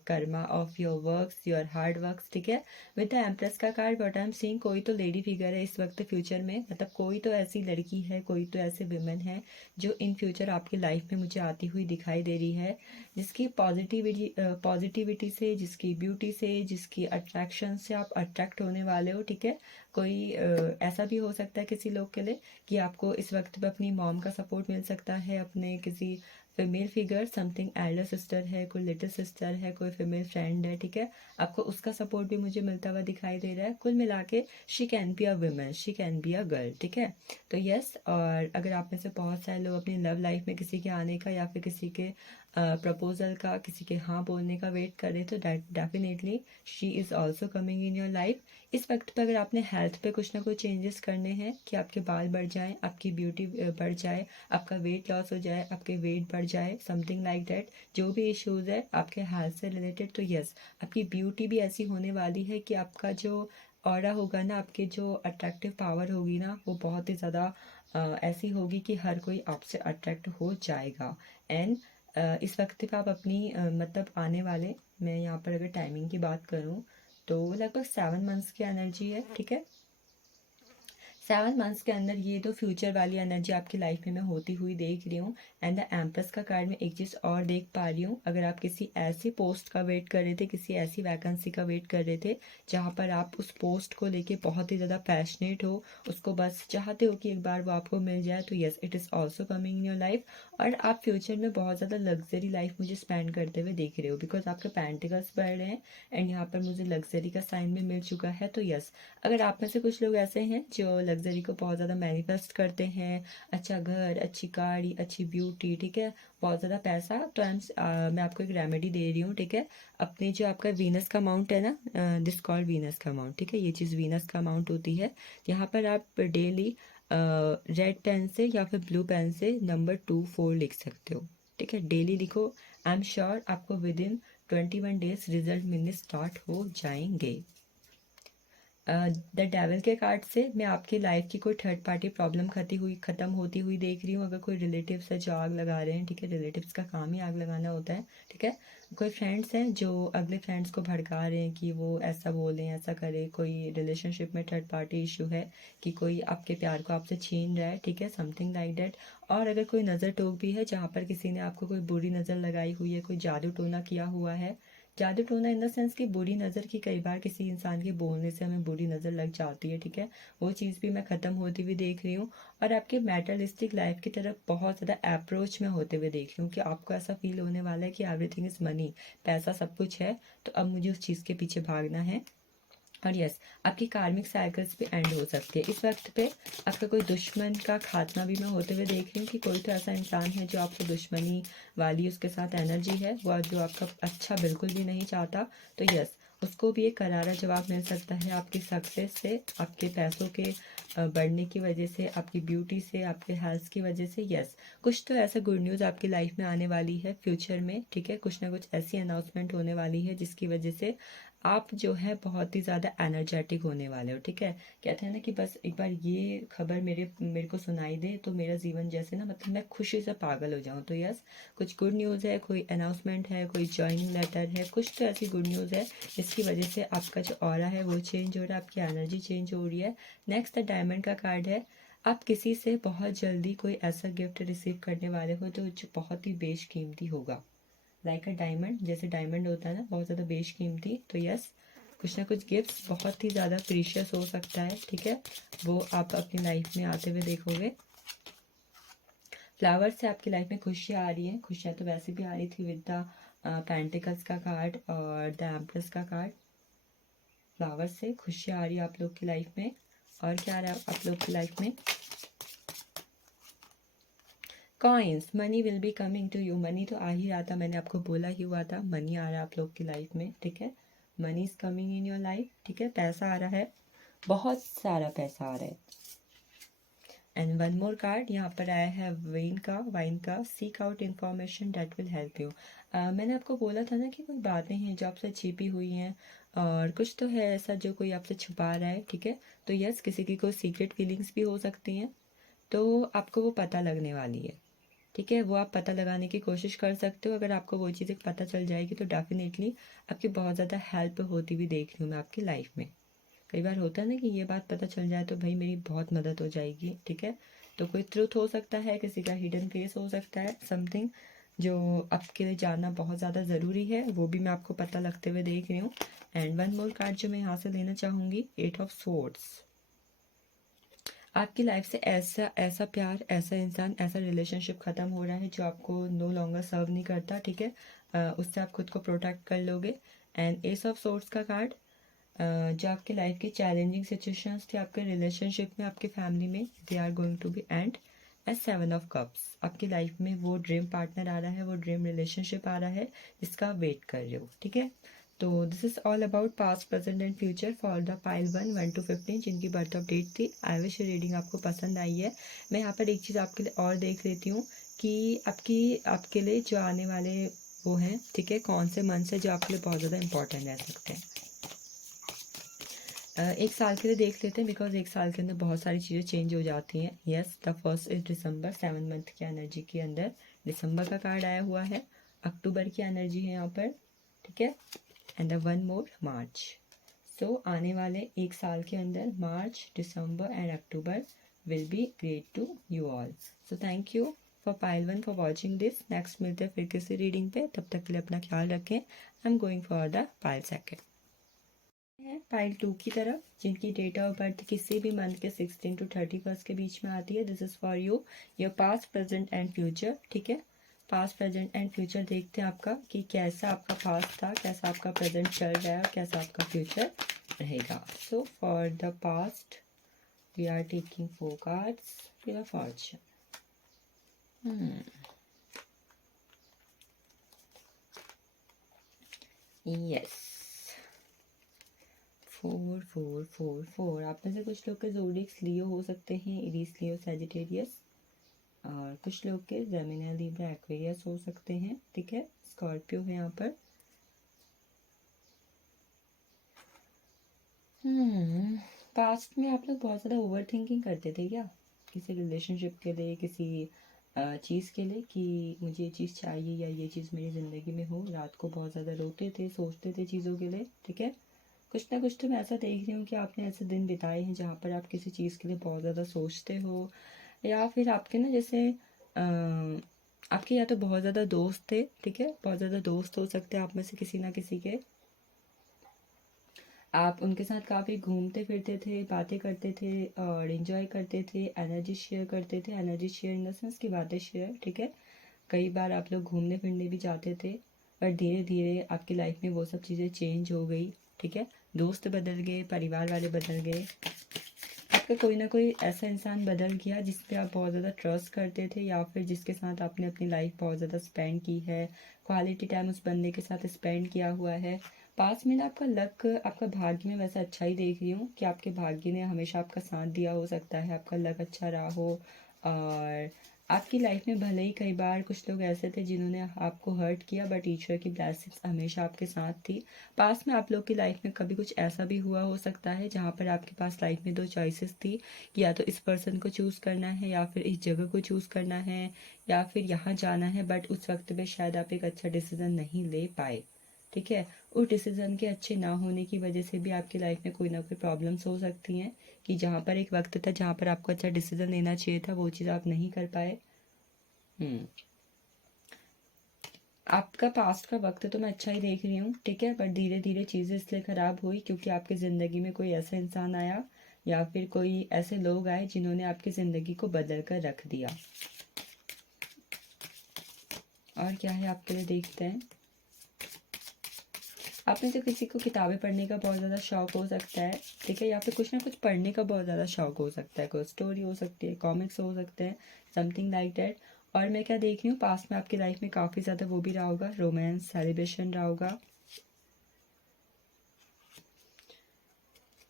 karma of your works, your hard works, ठीक है। विद द एम्प्रेस का card what I am seeing, कोई तो लेडी फिगर है इस वक्त फ्यूचर में, मतलब कोई तो ऐसी लड़की है, कोई तो ऐसे विमेन है जो इन फ्यूचर आपकी लाइफ में मुझे आती हुई दिखाई दे रही है, जिसकी पॉजिटिविटी से, जिसकी ब्यूटी से, जिसकी अट्रैक्शन से आप अट्रैक्ट होने वाले हो, ठीक है। कोई ऐसा भी हो सकता है किसी लोग के लिए कि आपको इस वक्त पे अपनी मॉम का सपोर्ट मिल सकता है, अपने किसी female figure, something Elder sister है, कोई लिटिल सिस्टर है, कोई फीमेल फ्रेंड है, ठीक है, आपको उसका सपोर्ट भी मुझे मिलता हुआ दिखाई दे रहा है। कुल मिला के she can be a women, she can be a girl, ठीक है। तो यस, और अगर आप में से बहुत सारे लोग अपनी लव लाइफ में किसी के आने का या फिर किसी के प्रपोजल का, किसी के हाँ बोलने का वेट कर रहे, तो definitely she is also coming in your life. इस वक्त पर अगर आपने हेल्थ पे कुछ ना कुछ चेंजेस करने हैं कि आपके बाल बढ़ जाएं, आपकी ब्यूटी बढ़ जाए, आपका वेट लॉस हो जाए, आपके वेट बढ़ जाए, समथिंग लाइक दैट, जो भी इश्यूज़ है आपके हेल्थ से रिलेटेड, तो यस, आपकी ब्यूटी भी ऐसी होने वाली है कि आपका जो ऑरा होगा ना, आपके जो अट्रैक्टिव पावर होगी ना, वो बहुत ही ज़्यादा ऐसी होगी कि हर कोई आपसे अट्रैक्ट हो जाएगा। एंड इस वक्त पे आप अपनी मतलब आने वाले, मैं यहाँ पर अगर टाइमिंग की बात करूँ तो लगभग 7 मंथ्स की एनर्जी है, ठीक है। 7 मंथ्स के अंदर ये तो फ्यूचर वाली एनर्जी आपकी लाइफ में मैं होती हुई देख रही हूँ। एंड द एम्प्रेस का कार्ड में एक चीज़ और देख पा रही हूँ, अगर आप किसी ऐसी पोस्ट का वेट कर रहे थे, किसी ऐसी वैकेंसी का वेट कर रहे थे जहाँ पर आप उस पोस्ट को लेके बहुत ही ज़्यादा पैशनेट हो, उसको बस चाहते हो कि एक बार वो आपको मिल जाए, तो yes, it is also coming in your life. और आप फ्यूचर में बहुत ज़्यादा लग्जरी लाइफ मुझे स्पेंड करते हुए देख रहे हो, बिकॉज आपके पेंटिकल्स बढ़ रहे हैं एंड यहाँ पर मुझे लग्जरी का साइन भी मिल चुका है। तो यस, अगर आप में से कुछ लोग ऐसे हैं जो लग्जरी को बहुत ज़्यादा मैनिफेस्ट करते हैं, अच्छा घर, अच्छी गाड़ी, अच्छी ब्यूटी, ठीक है, बहुत ज़्यादा पैसा, तो मैं आपको एक रेमेडी दे रही हूँ, ठीक है। अपने जो आपका वीनस का अमाउंट है ना, दिस कॉल्ड वीनस का अमाउंट, ठीक है, ये चीज़ वीनस का अमाउंट होती है। यहाँ पर आप डेली रेड पेन से या फिर ब्लू पेन से नंबर 24 लिख सकते हो, ठीक है, डेली लिखो। आई एम श्योर आपको विद इन 21 डेज रिजल्ट मिलने स्टार्ट हो जाएंगे। द डेविल के कार्ड से मैं आपकी लाइफ की कोई थर्ड पार्टी प्रॉब्लम ख़त्म होती हुई देख रही हूँ। अगर कोई रिलेटिव्स है जो आग लगा रहे हैं, ठीक है, रिलेटिव्स का काम ही आग लगाना होता है, ठीक है। कोई फ्रेंड्स हैं जो अगले फ्रेंड्स को भड़का रहे हैं कि वो ऐसा बोलें, ऐसा करें। कोई रिलेशनशिप में थर्ड पार्टी इशू है कि कोई आपके प्यार को आपसे छीन रहा है, ठीक है, समथिंग लाइक दैट। और अगर कोई नज़र टोक भी है जहाँ पर किसी ने आपको कोई बुरी नज़र लगाई हुई है, कोई जादू टोना किया हुआ है। जादू टोना इन द सेंस कि बुरी नज़र की, कई बार किसी इंसान के बोलने से हमें बुरी नज़र लग जाती है, ठीक है, वो चीज़ भी मैं ख़त्म होती हुई देख रही हूँ। और आपके मैटरलिस्टिक लाइफ की तरफ बहुत ज़्यादा अप्रोच में होते हुए देख रही हूँ कि आपको ऐसा फील होने वाला है कि एवरीथिंग इज़ मनी, पैसा सब कुछ है, तो अब मुझे उस चीज़ के पीछे भागना है। और यस, आपकी कार्मिक साइकिल्स भी एंड हो सकती है इस वक्त पे। आपका कोई दुश्मन का खात्मा भी मैं होते हुए देख रही हूँ कि कोई तो ऐसा इंसान है जो आपको दुश्मनी वाली उसके साथ एनर्जी है, वो जो आपका अच्छा बिल्कुल भी नहीं चाहता। तो यस, उसको भी एक करारा जवाब मिल सकता है आपकी सक्सेस से, आपके पैसों के बढ़ने की वजह से, आपकी ब्यूटी से, आपके हेल्थ की वजह से। यस, कुछ तो ऐसा गुड न्यूज़ आपकी लाइफ में आने वाली है फ्यूचर में, ठीक है। कुछ ना कुछ ऐसी अनाउंसमेंट होने वाली है जिसकी वजह से आप जो है बहुत ही ज़्यादा एनर्जेटिक होने वाले हो, ठीक है। कहते हैं ना कि बस एक बार ये खबर मेरे को सुनाई दे तो मेरा जीवन जैसे ना, मतलब मैं खुशी से पागल हो जाऊँ। तो यस, कुछ गुड न्यूज़ है, कोई अनाउंसमेंट है, कोई जॉइनिंग लेटर है, कुछ तो ऐसी गुड न्यूज़ है जिसकी वजह से आपका जो ऑरा है वो चेंज हो रहा है, आपकी एनर्जी चेंज हो रही है। नेक्स्ट द डायमंड का कार्ड है। आप किसी से बहुत जल्दी कोई ऐसा गिफ्ट रिसीव करने वाले हो तो जो बहुत ही बेशकीमती होगा, लाइक अ डायमंड, जैसे डायमंड होता है ना, बहुत ज़्यादा बेशकीमती। तो यस, कुछ ना कुछ गिफ्ट्स बहुत ही ज़्यादा प्रीशियस हो सकता है, ठीक है, वो आप अपनी लाइफ में आते हुए देखोगे। फ्लावर्स से आपकी लाइफ में खुशियाँ आ रही हैं, खुशियाँ तो वैसे भी आ रही थी विद द पेंटिकल्स का कार्ड और द एम्प्रेस का कार्ड। फ्लावर्स से खुशियाँ आ रही है आप लोग की लाइफ में। और क्या आ रहा है आप लोग की लाइफ में? Coins, money will be coming to you. Money तो आ ही रहा था, मैंने आपको बोला ही हुआ था, मनी आ रहा है आप लोग की लाइफ में, ठीक है। Money is coming in your life, ठीक है, पैसा आ रहा है, बहुत सारा पैसा आ रहा है। एंड वन मोर कार्ड यहाँ पर आया है वाइन का seek out information that will help you. मैंने आपको बोला था ना कि कुछ बातें हैं जो आपसे छिपी हुई हैं, और कुछ तो है ऐसा जो कोई आपसे छुपा रहा है, ठीक है। तो यस, किसी की कोई सीक्रेट फीलिंग्स भी हो सकती हैं, तो आपको वो पता लगने वाली है, ठीक है। वो आप पता लगाने की कोशिश कर सकते हो। अगर आपको वो चीज़ें पता चल जाएगी तो डेफिनेटली आपकी बहुत ज़्यादा हेल्प होती हुई देख रही हूँ मैं आपकी लाइफ में। कई बार होता है ना कि ये बात पता चल जाए तो भाई मेरी बहुत मदद हो जाएगी, ठीक है। तो कोई ट्रुथ हो सकता है, किसी का हिडन फेस हो सकता है, समथिंग जो आपके लिए जानना बहुत ज़्यादा ज़रूरी है, वो भी मैं आपको पता लगते हुए देख रही हूँ। एंड वन मोर कार्ड जो मैं यहाँ से लेना चाहूँगी, 8 ऑफ सोर्ड्स। आपकी लाइफ से ऐसा ऐसा प्यार, ऐसा इंसान, ऐसा रिलेशनशिप ख़त्म हो रहा है जो आपको नो लॉन्गर सर्व नहीं करता, ठीक है। उससे आप खुद को प्रोटेक्ट कर लोगे। एंड एस ऑफ सोर्ड्स का कार्ड, जो आपकी लाइफ की चैलेंजिंग सिचुएशंस थी आपके रिलेशनशिप में, आपके फैमिली में, they are going to be end. S 7 of cups, आपकी लाइफ में वो ड्रीम पार्टनर आ रहा है, वो ड्रीम रिलेशनशिप आ रहा है जिसका आप वेट कर रहे हो, ठीक है। तो this is all about past present and future for the pile 1 to 15 जिनकी बर्थ ऑफ डेट थी। आई विश रीडिंग आपको पसंद आई है। मैं यहाँ पर एक चीज़ आपके लिए और देख लेती हूँ कि आपके लिए जो आने वाले वो हैं, ठीक है, कौन से मंथ है जो आपके लिए बहुत ज़्यादा इंपॉर्टेंट रह सकते हैं। एक साल के लिए देख लेते हैं, बिकॉज एक साल के अंदर बहुत सारी चीज़ें चेंज हो जाती हैं। Yes, the first is December, 7 month की एनर्जी के अंदर दिसंबर का कार्ड आया हुआ है। अक्टूबर की एनर्जी है यहाँ पर, ठीक है। And the one more March. So आने वाले एक साल के अंदर March, December and October will be great to you all. So thank you for पाइल 1 फॉर वॉचिंग दिस। नेक्स्ट मिलते हैं फिर किसी रीडिंग पे, तब तक के लिए अपना ख्याल रखें। I am going for the pile 2 है पाइल 2 की तरफ, जिनकी डेट ऑफ बर्थ किसी भी मंथ के 16 to 31 के बीच में आती है। This is for you, your past present and future, ठीक है। पास्ट प्रेजेंट एंड फ्यूचर देखते हैं आपका कि कैसा आपका पास्ट था, कैसा आपका प्रेजेंट चल रहा है और कैसा आपका फ्यूचर रहेगा। So for the past we are taking 4 cards, your fortune. Yes, 4 4 4 4। आप में से कुछ लोग के ज़ोडिएक्स लियो हो सकते हैं, एरीज, लियो, सैजिटेरियस, और कुछ लोग के जेमिनी, लिब्रा, एक्वेरियस हो सकते हैं, ठीक है। स्कॉर्पियो है यहाँ पर। पास्ट में आप लोग बहुत ज़्यादा ओवर थिंकिंग करते थे क्या, किसी रिलेशनशिप के लिए, किसी चीज़ के लिए, कि मुझे ये चीज़ चाहिए या ये चीज़ मेरी ज़िंदगी में हो। रात को बहुत ज़्यादा रोते थे, सोचते थे चीज़ों के लिए, ठीक है। कुछ ना कुछ तो मैं ऐसा देख रही हूँ कि आपने ऐसे दिन बिताए हैं जहाँ पर आप किसी चीज़ के लिए बहुत ज़्यादा सोचते हो, या फिर आपके ना जैसे आपके या तो बहुत ज़्यादा दोस्त थे, ठीक है, बहुत ज़्यादा दोस्त हो सकते हैं आप में से किसी ना किसी के। आप उनके साथ काफ़ी घूमते फिरते थे, बातें करते थे और इन्जॉय करते थे, एनर्जी शेयर करते थे। Energy share in the sense की बातें शेयर, ठीक है। कई बार आप लोग घूमने फिरने भी जाते थे, पर धीरे धीरे आपकी लाइफ में वो सब चीज़ें चेंज हो गई, ठीक है। दोस्त बदल गए, परिवार वाले बदल गए, आपका कोई ना कोई ऐसा इंसान बदल गया जिस पे आप बहुत ज़्यादा ट्रस्ट करते थे, या फिर जिसके साथ आपने अपनी लाइफ बहुत ज़्यादा स्पेंड की है, क्वालिटी टाइम उस बंदे के साथ स्पेंड किया हुआ है। पास में ना आपका लक, आपका भाग्य में वैसे अच्छा ही देख रही हूँ कि आपके भाग्य ने हमेशा आपका साथ दिया, हो सकता है आपका लक अच्छा रहा हो। और आपकी लाइफ में भले ही कई बार कुछ लोग ऐसे थे जिन्होंने आपको हर्ट किया, बट ईश्वर की ब्लेसिंग्स हमेशा आपके साथ थी। पास में आप लोग की लाइफ में कभी कुछ ऐसा भी हुआ हो सकता है जहाँ पर आपके पास लाइफ में दो चॉइसेस थी, कि या तो इस पर्सन को चूज़ करना है या फिर इस जगह को चूज़ करना है या फिर यहाँ जाना है, बट उस वक्त पे शायद आप एक अच्छा डिसीजन नहीं ले पाए, ठीक है। उस डिसीजन के अच्छे ना होने की वजह से भी आपकी लाइफ में कोई ना कोई प्रॉब्लम्स हो सकती हैं, कि जहाँ पर एक वक्त था जहाँ पर आपको अच्छा डिसीजन लेना चाहिए था, वो चीज़ आप नहीं कर पाए। हम्म आपका पास्ट का वक्त तो मैं अच्छा ही देख रही हूँ, ठीक है, बट धीरे धीरे चीज़ें इसलिए ख़राब हुई क्योंकि आपकी ज़िंदगी में कोई ऐसा इंसान आया या फिर कोई ऐसे लोग आए जिन्होंने आपकी ज़िंदगी को बदल कर रख दिया। और क्या है आपके लिए, देखते हैं। आप में से किसी को किताबें पढ़ने का बहुत ज़्यादा शौक हो सकता है, ठीक है, या फिर कुछ ना कुछ पढ़ने का बहुत ज़्यादा शौक हो सकता है, कोई स्टोरी हो सकती है, कॉमिक्स हो सकते हैं, समथिंग लाइक दैट। और मैं क्या देख रही हूँ, पास्ट में आपकी लाइफ में काफ़ी ज़्यादा वो भी रहा होगा, रोमांस सेलिब्रेशन रहा होगा,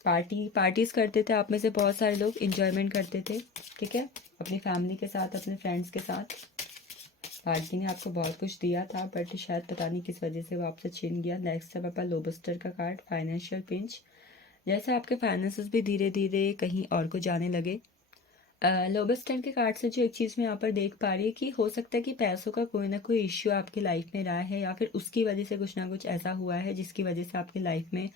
पार्टीज करते थे आप में से बहुत सारे लोग, इंजॉयमेंट करते थे, ठीक है, अपनी फैमिली के साथ, अपने फ्रेंड्स के साथ। पार्टी ने आपको बहुत कुछ दिया था, बट शायद पता नहीं किस वजह से वो आपसे छीन गया। नेक्स्ट है पापा लोबस्टर का कार्ड, फाइनेंशियल पिंच। जैसे आपके फाइनेंसेस भी धीरे धीरे कहीं और को जाने लगे। लोबस्टर के कार्ड से जो एक चीज़ मैं यहाँ पर देख पा रही हूँ कि हो सकता है कि पैसों का कोई ना कोई इश्यू आपकी लाइफ में रहा है, या फिर उसकी वजह से कुछ ना कुछ ऐसा हुआ है जिसकी वजह से आपकी लाइफ में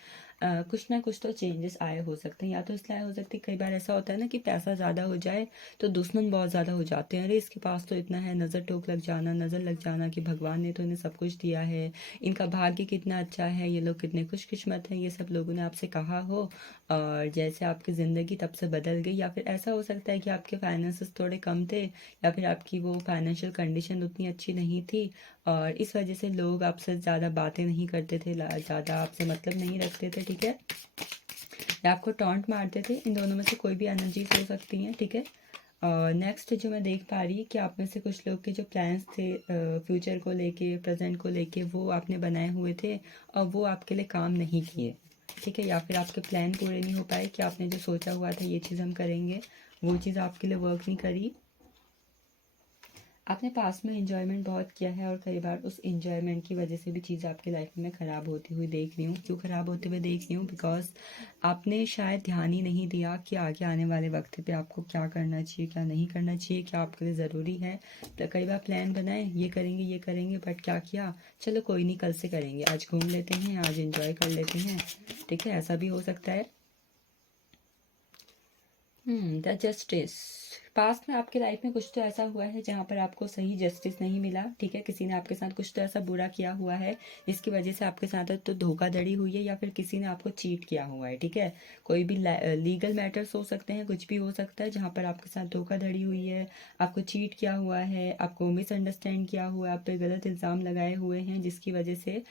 कुछ ना कुछ तो चेंजेस आए हो सकते हैं। या तो इसलिए आए हो सकते हैं, कई बार ऐसा होता है ना कि पैसा ज़्यादा हो जाए तो दुश्मन बहुत ज़्यादा हो जाते हैं। अरे इसके पास तो इतना है, नज़र टोक लग जाना, नज़र लग जाना कि भगवान ने तो इन्हें सब कुछ दिया है, इनका भाग्य कितना अच्छा है, ये लोग कितने खुशकिस्मत हैं, ये सब लोगों ने आपसे कहा हो। और जैसे आपकी ज़िंदगी तब से बदल गई, या फिर ऐसा हो सकता है कि आपके फाइनेंसेस थोड़े कम थे, या फिर आपकी वो फाइनेंशियल कंडीशन उतनी अच्छी नहीं थी, और इस वजह से लोग आपसे ज़्यादा बातें नहीं करते थे, ज़्यादा आपसे मतलब नहीं रखते थे, ठीक है, या आपको टॉन्ट मारते थे। इन दोनों में से कोई भी एनर्जीज हो सकती हैं, ठीक है। और नेक्स्ट जो मैं देख पा रही कि आप में से कुछ लोग के जो प्लान्स थे फ्यूचर को लेके, प्रेजेंट को लेके, वो आपने बनाए हुए थे और वो आपके लिए काम नहीं किए, ठीक है, या फिर आपके प्लान पूरे नहीं हो पाए कि आपने जो सोचा हुआ था ये चीज़ हम करेंगे, वो चीज़ आपके लिए वर्क नहीं करी। आपने पास में इंजॉयमेंट बहुत किया है और कई बार उस इंजॉयमेंट की वजह से भी चीज़ आपकी लाइफ में ख़राब होती हुई देख रही हूँ। क्यों ख़राब होते हुए देख रही हूँ, बिकॉज आपने शायद ध्यान ही नहीं दिया कि आगे आने वाले वक्त पे आपको क्या करना चाहिए, क्या नहीं करना चाहिए, क्या आपके लिए ज़रूरी है। तो कई बार प्लान बनाए, ये करेंगे ये करेंगे, बट क्या किया, चलो कोई नहीं, कल से करेंगे, आज घूम लेते हैं, आज इंजॉय कर लेते हैं, ठीक है, ऐसा भी हो सकता है। The justice. पास्ट में आपके लाइफ में कुछ तो ऐसा हुआ है जहाँ पर आपको सही जस्टिस नहीं मिला, ठीक है, किसी ने आपके साथ कुछ तो ऐसा बुरा किया हुआ है जिसकी वजह से आपके साथ तो धोखाधड़ी हुई है, या फिर किसी ने आपको चीट किया हुआ है, ठीक है। कोई भी लीगल मैटर्स हो सकते हैं, कुछ भी हो सकता है जहाँ पर आपके साथ धोखाधड़ी हुई है, आपको चीट किया हुआ है, आपको मिसअंडरस्टैंड किया हुआ है, आप पे गलत इल्ज़ाम लगाए हुए हैं, जिसकी वजह से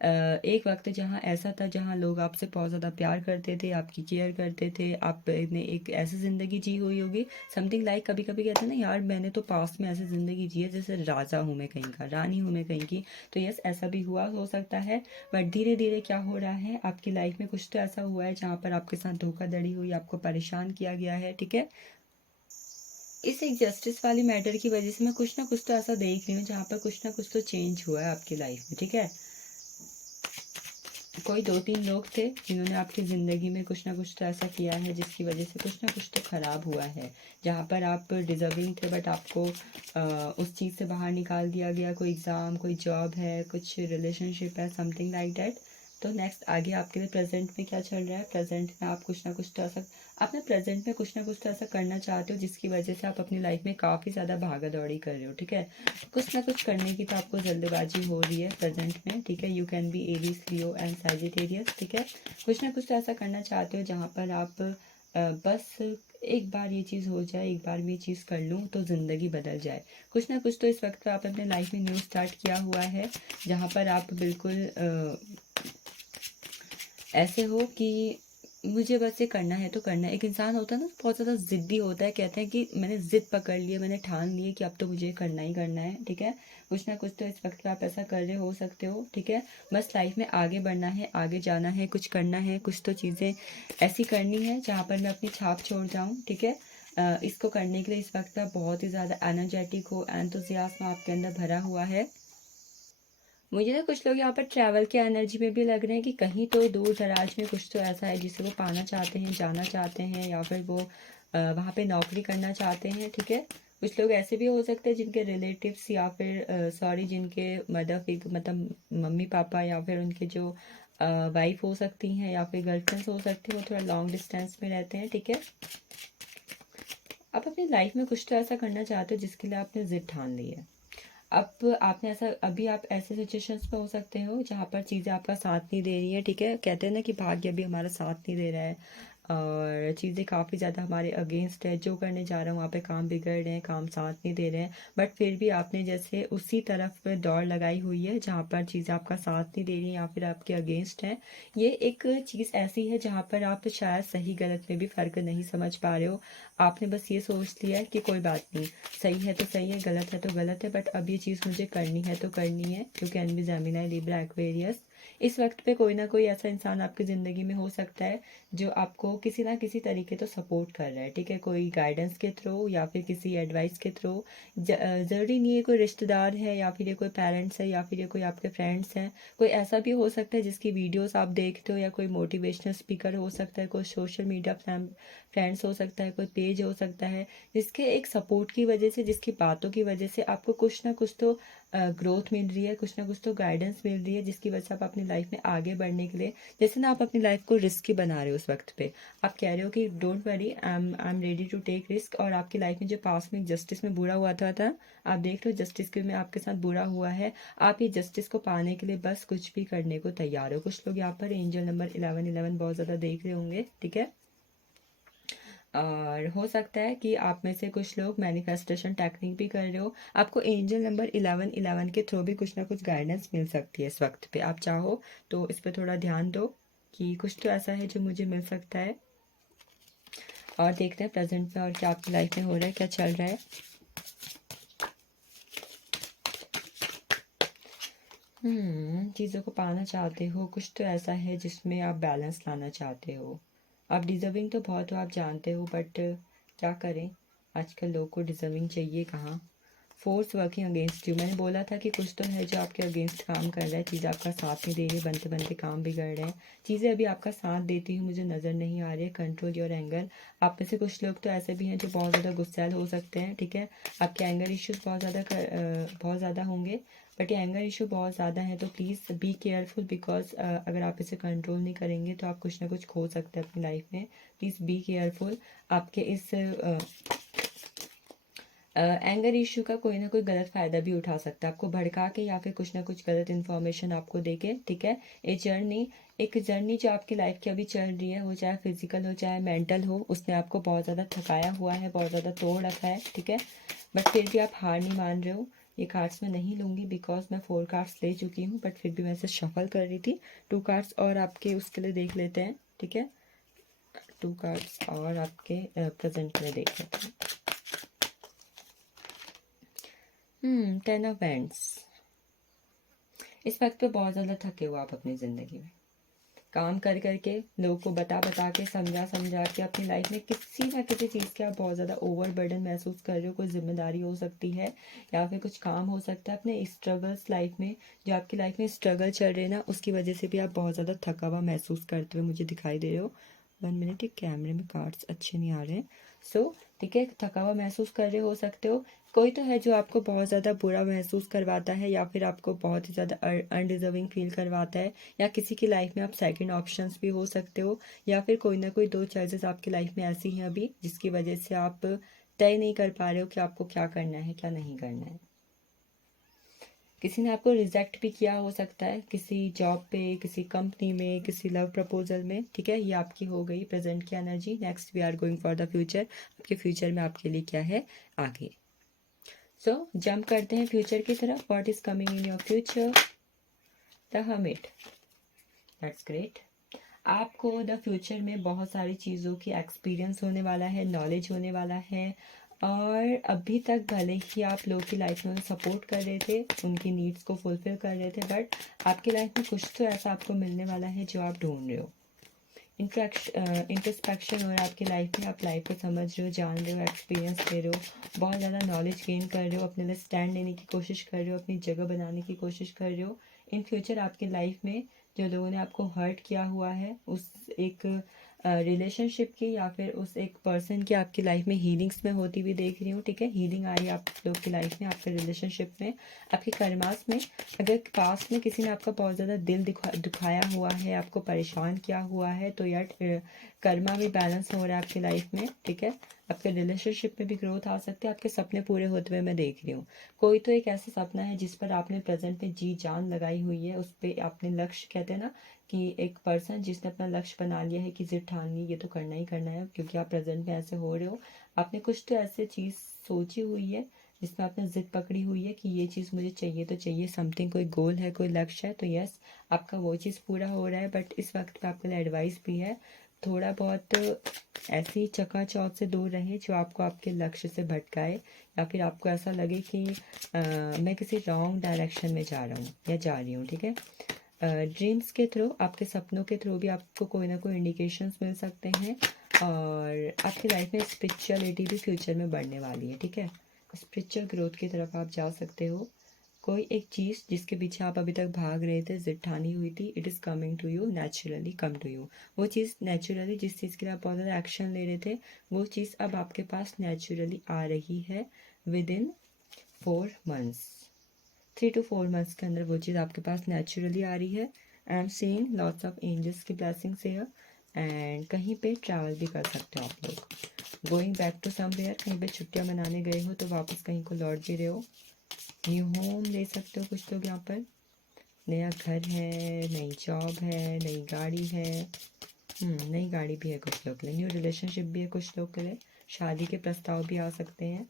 एक वक्त जहाँ ऐसा था जहाँ लोग आपसे बहुत ज़्यादा प्यार करते थे, आपकी केयर करते थे, आपने एक ऐसी ज़िंदगी जी हुई होगी, समथिंग लाइक, कभी कभी कहते हैं ना यार मैंने तो पास्ट में ऐसी ज़िंदगी जी है जैसे राजा हूँ मैं कहीं का, रानी हूँ मैं कहीं की। तो यस, ऐसा भी हुआ हो सकता है, बट धीरे धीरे क्या हो रहा है आपकी लाइफ में, कुछ तो ऐसा हुआ है जहाँ पर आपके साथ धोखाधड़ी हुई, आपको परेशान किया गया है, ठीक है। इस एक जस्टिस वाली मैटर की वजह से मैं कुछ ना कुछ तो ऐसा देख रही हूँ जहाँ पर कुछ ना कुछ तो चेंज हुआ है आपकी लाइफ में, ठीक है। कोई 2-3 लोग थे जिन्होंने आपकी ज़िंदगी में कुछ ना कुछ तो ऐसा किया है जिसकी वजह से कुछ ना कुछ तो ख़राब हुआ है। जहाँ पर आप डिज़र्विंग थे बट आपको उस चीज़ से बाहर निकाल दिया गया। कोई एग्ज़ाम, कोई जॉब है, कुछ रिलेशनशिप है, समथिंग लाइक दैट। तो नेक्स्ट आगे आपके लिए प्रेज़ेंट में क्या चल रहा है? प्रेज़ेंट में आप कुछ ना कुछ तो ऐसा अपने प्रेज़ेंट में कुछ ना कुछ तो ऐसा करना चाहते हो जिसकी वजह से आप अपनी लाइफ़ में काफ़ी ज़्यादा भागा-दौड़ी कर रहे हो, ठीक है? कुछ ना कुछ करने की तो आपको जल्दबाजी हो रही है प्रेजेंट में, ठीक है। You can be Aries, Leo and Sagittarius, ठीक है। कुछ ना कुछ तो ऐसा करना चाहते हो जहाँ पर आप बस एक बार ये चीज़ हो जाए, एक बार मैं ये चीज़ कर लूँ तो ज़िंदगी बदल जाए। कुछ ना कुछ तो इस वक्त पे आप अपने लाइफ में न्यू स्टार्ट किया हुआ है जहाँ पर आप बिल्कुल ऐसे हो कि मुझे बस ये करना है तो करना है। एक इंसान होता है ना बहुत ज़्यादा ज़िद्दी होता है, कहते हैं कि मैंने ज़िद पकड़ ली है, मैंने ठान ली है कि अब तो मुझे करना ही करना है, ठीक है। कुछ ना कुछ तो इस वक्त पे आप ऐसा कर रहे हो सकते हो, ठीक है। बस लाइफ में आगे बढ़ना है, आगे जाना है, कुछ करना है, कुछ तो चीज़ें ऐसी करनी है जहाँ पर मैं अपनी छाप छोड़ जाऊँ, ठीक है। इसको करने के लिए इस वक्त आप बहुत ही ज़्यादा एनर्जेटिक हो, एंथुसियाज्म आपके अंदर भरा हुआ है। मुझे ना कुछ लोग यहाँ पर ट्रैवल के एनर्जी में भी लग रहे हैं कि कहीं तो दूर दराज में कुछ तो ऐसा है जिसे वो पाना चाहते हैं, जाना चाहते हैं, या फिर वो वहाँ पे नौकरी करना चाहते हैं, ठीक है। कुछ लोग ऐसे भी हो सकते हैं जिनके रिलेटिव्स या फिर सॉरी जिनके मदर फिगर मतलब मम्मी पापा या फिर उनके जो वाइफ हो सकती हैं या फिर गर्लफ्रेंड्स हो सकती हैं, वो थोड़ा लॉन्ग डिस्टेंस में रहते हैं, ठीक है। आप अपनी लाइफ में कुछ तो ऐसा करना चाहते हो जिसके लिए आपने जिद ठान ली है। अब आपने ऐसा अभी आप ऐसे सिचुएशंस में हो सकते हो जहाँ पर चीज़ें आपका साथ नहीं दे रही है, ठीक है। कहते हैं ना कि भाग्य अभी हमारा साथ नहीं दे रहा है और चीज़ें काफ़ी ज़्यादा हमारे अगेंस्ट है। जो करने जा रहा हूँ वहाँ पे काम बिगड़ रहे हैं, काम साथ नहीं दे रहे हैं, बट फिर भी आपने जैसे उसी तरफ पे दौड़ लगाई हुई है जहाँ पर चीज़ें आपका साथ नहीं दे रही या फिर आपके अगेंस्ट हैं। ये एक चीज़ ऐसी है जहाँ पर आप शायद सही गलत में भी फ़र्क नहीं समझ पा रहे हो। आपने बस ये सोच लिया है कि कोई बात नहीं, सही है तो सही है, गलत है तो गलत है, बट अब ये चीज़ मुझे करनी है तो करनी है, क्योंकि एनबी जेमिनाई लिब्रा एक्वेरियस। इस वक्त पे कोई ना कोई ऐसा इंसान आपकी ज़िंदगी में हो सकता है जो आपको किसी ना किसी तरीके तो सपोर्ट कर रहा है, ठीक है। कोई गाइडेंस के थ्रू या फिर किसी एडवाइस के थ्रू। ज़रूरी नहीं है कोई रिश्तेदार है या फिर ये कोई पेरेंट्स है या फिर ये कोई आपके फ्रेंड्स हैं। कोई ऐसा भी हो सकता है जिसकी वीडियोस आप देखते हो, या कोई मोटिवेशनल स्पीकर हो सकता है, कोई सोशल मीडिया फ्रेंड्स हो सकता है, कोई पेज हो सकता है जिसके एक सपोर्ट की वजह से, जिसकी बातों की वजह से आपको कुछ ना कुछ तो ग्रोथ मिल रही है, कुछ ना कुछ तो गाइडेंस मिल रही है जिसकी वजह से आप अपनी लाइफ में आगे बढ़ने के लिए, जैसे ना आप अपनी लाइफ को रिस्की बना रहे हो उस वक्त पे। आप कह रहे हो कि don't worry, I am ready to take risk. और आपकी लाइफ में जो पास में जस्टिस में बुरा हुआ था आप देख रहे हो जस्टिस के में आपके साथ बुरा हुआ है। आप ये जस्टिस को पाने के लिए बस कुछ भी करने को तैयार हो। कुछ लोग यहाँ पर एंजल नंबर 1111 बहुत ज़्यादा देख रहे होंगे, ठीक है। और हो सकता है कि आप में से कुछ लोग मैनिफेस्टेशन टेक्निक भी कर रहे हो। आपको एंजल नंबर 1111 के थ्रू भी कुछ ना कुछ गाइडेंस मिल सकती है इस वक्त पे। आप चाहो तो इस पर थोड़ा ध्यान दो कि कुछ तो ऐसा है जो मुझे मिल सकता है। और देखते हैं प्रेजेंट में और क्या आपकी लाइफ में हो रहा है, क्या चल रहा है। चीज़ों को पाना चाहते हो, कुछ तो ऐसा है जिसमें आप बैलेंस लाना चाहते हो। आप डिज़र्विंग तो बहुत हो, आप जानते हो, बट क्या करें, आजकल लोग को डिज़र्विंग चाहिए कहाँ। फोर्स वर्किंग अगेंस्ट यू, मैंने बोला था कि कुछ तो है जो आपके अगेंस्ट काम कर रहा है, चीज़ें आपका साथ नहीं दे रही, बनते बनते काम बिगड़ रहे हैं। चीज़ें अभी आपका साथ देती हुई मुझे नज़र नहीं आ रही है। Control your anger. आप में से कुछ लोग तो ऐसे भी हैं जो बहुत ज़्यादा गुस्सैल हो सकते हैं, ठीक है। आपके एंगर इश्यूज़ बहुत ज़्यादा होंगे। बट ये एंगर इशू बहुत ज़्यादा है तो प्लीज़ बी केयरफुल, बिकॉज अगर आप इसे कंट्रोल नहीं करेंगे तो आप कुछ ना कुछ खो सकते हैं अपनी लाइफ में। Please be careful. आपके इस एंगर इशू का कोई ना कोई गलत फ़ायदा भी उठा सकता है, आपको भड़का के या फिर कुछ ना कुछ गलत इन्फॉर्मेशन आपको दे के, ठीक है। एक जर्नी जो आपकी लाइफ की अभी चल रही है, वो चाहे फिजिकल हो चाहे मेंटल हो, उसने आपको बहुत ज़्यादा थकाया हुआ है, बहुत ज़्यादा तोड़ रखा है, ठीक है। बट फिर भी आप हार नहीं मान रहे हो। ये कार्ड्स मैं नहीं लूँगी बिकॉज मैं 4 कार्ड्स ले चुकी हूँ, बट फिर भी मैं इसे शफल कर रही थी। 2 कार्ड्स और आपके उसके लिए देख लेते हैं, ठीक है। 2 कार्ड्स और आपके प्रेजेंट के लिए देख लेते हैं। 10 ऑफ वैंड्स। इस वक्त पे बहुत ज़्यादा थके हो आप अपनी ज़िंदगी में। काम कर करके, लोगों को बता बता के, समझा समझा के अपनी लाइफ में किसी ना किसी चीज़ के आप बहुत ज़्यादा ओवरबर्डन महसूस कर रहे हो। कोई जिम्मेदारी हो सकती है या फिर कुछ काम हो सकता है। अपने स्ट्रगल्स लाइफ में, जो आपकी लाइफ में स्ट्रगल चल रहे हैं ना, उसकी वजह से भी आप बहुत ज़्यादा थका हुआ महसूस करते हुए मुझे दिखाई दे रहे हो। 1 मिनट, ये कैमरे में कार्ड्स अच्छे नहीं आ रहे हैं। सो ठीक है, थका हुआ महसूस कर रहे हो सकते हो। कोई तो है जो आपको बहुत ज़्यादा बुरा महसूस करवाता है या फिर आपको बहुत ही ज़्यादा अनडिजर्विंग फील करवाता है, या किसी की लाइफ में आप सेकंड ऑप्शंस भी हो सकते हो, या फिर कोई ना कोई दो चॉइसेस आपकी लाइफ में ऐसी हैं अभी जिसकी वजह से आप तय नहीं कर पा रहे हो कि आपको क्या करना है क्या नहीं करना है। किसी ने आपको रिजेक्ट भी किया हो सकता है, किसी जॉब पे, किसी कंपनी में, किसी लव प्रपोजल में। ठीक है, ये आपकी हो गई प्रेजेंट की energy. Next we are going for the future. आपके फ्यूचर में आपके लिए क्या है आगे। सो जंप करते हैं फ्यूचर की तरफ। What is coming in your future? The hermit. That's great. आपको द फ्यूचर में बहुत सारी चीज़ों की एक्सपीरियंस होने वाला है, नॉलेज होने वाला है। और अभी तक भले ही आप लोगों की लाइफ में सपोर्ट कर रहे थे, उनकी नीड्स को फुलफिल कर रहे थे, बट आपकी लाइफ में कुछ तो ऐसा आपको मिलने वाला है जो आप ढूंढ रहे हो। इंट्रोस्पेक्शन हो रहा है आपकी लाइफ में। आप लाइफ को समझ रहे हो, जान रहे हो, एक्सपीरियंस ले रहे हो, बहुत ज़्यादा नॉलेज गेन कर रहे हो, अपने लिए स्टैंड लेने की कोशिश कर रहे हो, अपनी जगह बनाने की कोशिश कर रहे हो। इन फ्यूचर आपकी लाइफ में जो लोगों ने आपको हर्ट किया हुआ है, उस एक रिलेशनशिप की या फिर उस एक पर्सन की आपकी लाइफ में हीलिंग्स में होती हुई देख रही हूँ। ठीक है, हीलिंग आ रही है आप लोग की लाइफ में, आपके रिलेशनशिप में, आपके कर्मास में। अगर पास्ट में किसी ने आपका बहुत ज़्यादा दिल दुखाया हुआ है, आपको परेशान किया हुआ है, तो यार कर्मा भी बैलेंस हो रहा है आपकी लाइफ में। ठीक है, आपके रिलेशनशिप में भी ग्रोथ आ सकती है। आपके सपने पूरे होते हुए मैं देख रही हूँ। कोई तो एक ऐसा सपना है जिस पर आपने प्रेजेंट में जी जान लगाई हुई है, उस पर आपने लक्ष्य, कहते हैं ना कि एक पर्सन जिसने अपना लक्ष्य बना लिया है कि जिद ठान ली, ये तो करना ही करना है, क्योंकि आप प्रेजेंट में ऐसे हो रहे हो। आपने कुछ तो ऐसे चीज़ सोची हुई है जिसमें आपने जिद पकड़ी हुई है कि ये चीज़ मुझे चाहिए तो चाहिए, समथिंग, कोई गोल है, कोई लक्ष्य है, तो यस, आपका वो चीज़ पूरा हो रहा है। बट इस वक्त पे आपके लिए एडवाइस भी है, थोड़ा बहुत ऐसी चकाचौंध से दूर रहें जो आपको आपके लक्ष्य से भटकाए, या फिर आपको ऐसा लगे कि मैं किसी रॉन्ग डायरेक्शन में जा रहा हूँ या जा रही हूँ। ठीक है, ड्रीम्स के थ्रू, आपके सपनों के थ्रू भी आपको कोई ना कोई इंडिकेशंस मिल सकते हैं। और आपकी लाइफ में स्पिरिचुअलिटी भी फ्यूचर में बढ़ने वाली है। ठीक है, स्पिरिचुअल ग्रोथ की तरफ आप जा सकते हो। कोई एक चीज़ जिसके पीछे आप अभी तक भाग रहे थे, जिद ठानी हुई थी, it is coming to you, naturally come to you. वो चीज़ नेचुरली, जिस चीज़ के लिए आप बहुत ज़्यादा एक्शन ले रहे थे, वो चीज़ अब आपके पास नेचुरली आ रही है with in 4 months. 3 to 4 months के अंदर वो चीज़ आपके पास नेचुरली आ रही है। I am seeing lots of angels की ब्लेसिंग्स हियर। एंड कहीं पे ट्रैवल भी कर सकते हो आप लोग, गोइंग बैक टू समवेयर। कहीं पे छुट्टियां मनाने गए हो तो वापस कहीं को लौट भी रहे हो। न्यू होम ले सकते हो कुछ लोग यहाँ पर, नया घर है, नई जॉब है, नई गाड़ी है। नई गाड़ी भी है कुछ लोग के लिए, न्यू रिलेशनशिप भी है कुछ लोग के लिए, शादी के प्रस्ताव भी आ सकते हैं।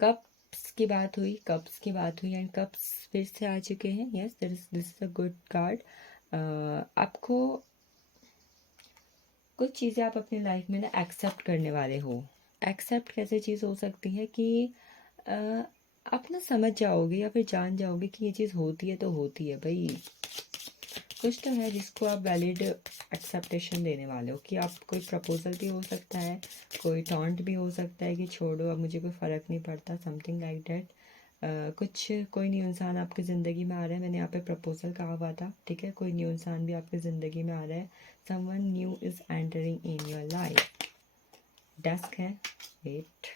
कप्स की बात हुई, कप्स की बात हुई, एंड कप्स फिर से आ चुके हैं। Yes, this is a good card. आपको कुछ चीज़ें आप अपनी लाइफ में ना एक्सेप्ट करने वाले हो। एक्सेप्ट कैसे चीज़ हो सकती है कि आप ना समझ जाओगे या फिर जान जाओगे कि ये चीज़ होती है तो होती है भाई। कुछ तो है जिसको आप वैलिड एक्सेप्टेशन देने वाले हो, कि आप, कोई प्रपोजल भी हो सकता है, कोई टॉन्ट भी हो सकता है कि छोड़ो अब मुझे कोई फ़र्क नहीं पड़ता, समथिंग लाइक दैट। कुछ कोई न्यू इंसान आपकी ज़िंदगी में आ रहा है। मैंने यहाँ पे प्रपोजल कहा हुआ था। ठीक है, कोई न्यू इंसान भी आपकी ज़िंदगी में आ रहा है। Someone new is entering in your life. Desk है, वेट।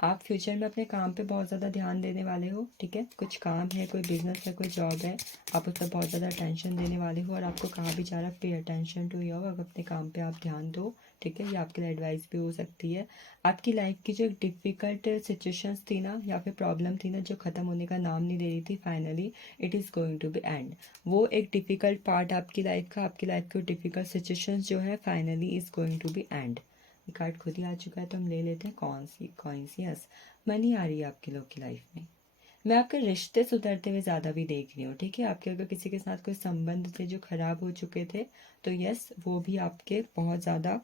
आप फ्यूचर में अपने काम पे बहुत ज़्यादा ध्यान देने वाले हो। ठीक है, कुछ काम है, कोई बिजनेस है, कोई जॉब है, आप उस पर बहुत ज़्यादा अटेंशन देने वाले हो। और आपको कहा भी जा रहा है pay attention to your work, अपने काम पे आप ध्यान दो। ठीक है, ये आपके लिए एडवाइस भी हो सकती है। आपकी लाइफ की जो एक डिफ़िकल्ट सिचुएशंस थी ना, या फिर प्रॉब्लम थी ना, जो ख़त्म होने का नाम नहीं ले रही थी, finally it is going to be end. वो एक डिफ़िकल्ट पार्ट आपकी लाइफ का, आपकी लाइफ की डिफ़िकल्ट सिचुएशंस जो है, finally is going to be end. Card खुद ही आ चुका है तो हम ले लेते हैं। कॉइंस, यस, मनी आ रही है आपके लोग की लाइफ में। मैं आपके रिश्ते सुधरते हुए ज़्यादा भी देख रही हूँ। ठीक है, आपके अगर किसी के साथ कोई संबंध थे जो खराब हो चुके थे, तो यस, वो भी आपके बहुत ज़्यादा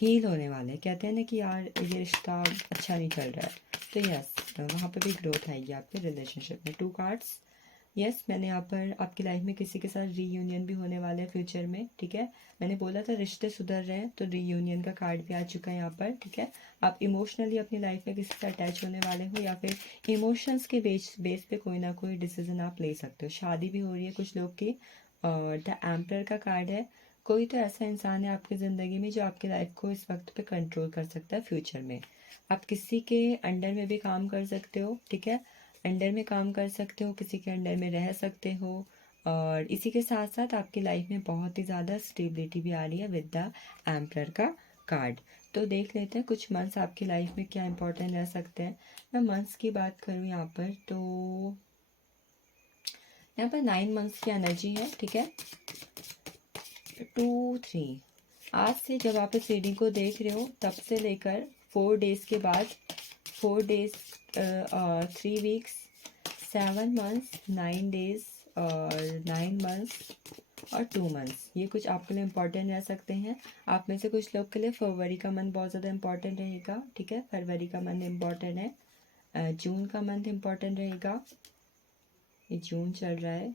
हील होने वाले हैं। कहते हैं ना कि यार ये रिश्ता अच्छा नहीं चल रहा है, तो यस, वहाँ पे भी ग्रोथ आएगी आपके रिलेशनशिप में। 2 कार्ड्स, यस, मैंने यहाँ पर आपकी लाइफ में किसी के साथ रीयूनियन भी होने वाला है फ्यूचर में, ठीक है। मैंने बोला था रिश्ते सुधर रहे हैं, तो रीयूनियन का कार्ड भी आ चुका है यहाँ पर, ठीक है। आप इमोशनली अपनी लाइफ में किसी से अटैच होने वाले हो, या फिर इमोशंस के बेस पे कोई ना कोई डिसीजन आप ले सकते हो। शादी भी हो रही है कुछ लोग की। और द एम्परर का कार्ड है। कोई तो ऐसा इंसान है आपकी ज़िंदगी में जो आपकी लाइफ को इस वक्त पे कंट्रोल कर सकता है फ्यूचर में। आप किसी के अंडर में भी काम कर सकते हो, ठीक है। अंडर में काम कर सकते हो, किसी के अंडर में रह सकते हो। और इसी के साथ साथ आपकी लाइफ में बहुत ही ज़्यादा स्टेबिलिटी भी आ रही है विद द एम्परर का कार्ड। तो देख लेते हैं कुछ मंथ्स आपकी लाइफ में क्या इंपॉर्टेंट रह सकते हैं। मैं मंथ्स की बात करूँ यहाँ पर, तो यहाँ पर 9 मंथ्स की एनर्जी है, ठीक है। 2 3 आज से जब आप इस रीडिंग को देख रहे हो तब से लेकर 4 डेज के बाद, 4 डेज, 3 वीक्स, 7 मंथ्स, 9 डेज और 9 मंथ्स और 2 मंथ्स, ये कुछ आपके लिए इम्पोर्टेंट रह सकते हैं। आप में से कुछ लोग के लिए फरवरी का मंथ बहुत ज़्यादा इम्पोर्टेंट रहेगा, ठीक है। फरवरी का मंथ इम्पोर्टेंट है। जून का मंथ इम्पोर्टेंट रहेगा, ये जून चल रहा है।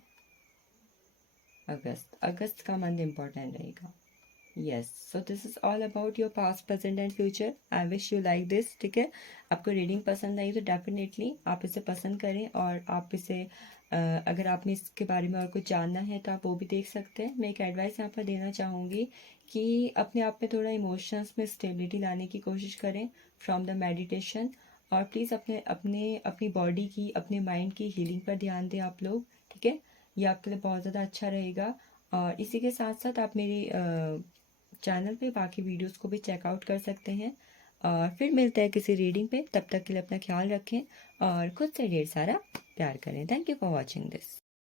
अगस्त का मंथ इम्पोर्टेंट रहेगा। Yes, so this is all about your past, present and future. I wish you like this, ठीक है। आपको रीडिंग पसंद आई तो डेफिनेटली आप इसे पसंद करें, और आप इसे अगर आपने इसके बारे में और कुछ जानना है तो आप वो भी देख सकते हैं। मैं एक एडवाइस यहाँ पर देना चाहूँगी कि अपने आप में थोड़ा इमोशंस में स्टेबिलिटी लाने की कोशिश करें फ्रॉम द मेडिटेशन। और प्लीज़ अपनी बॉडी की, अपने माइंड की हीलिंग पर ध्यान दें आप लोग, ठीक है। ये आपके लिए बहुत ज़्यादा अच्छा रहेगा। और इसी के साथ साथ आप मेरी चैनल पे बाकी वीडियोस को भी चेकआउट कर सकते हैं। और फिर मिलते हैं किसी रीडिंग पे, तब तक के लिए अपना ख्याल रखें और खुद से ढेर सारा प्यार करें। Thank you for watching this.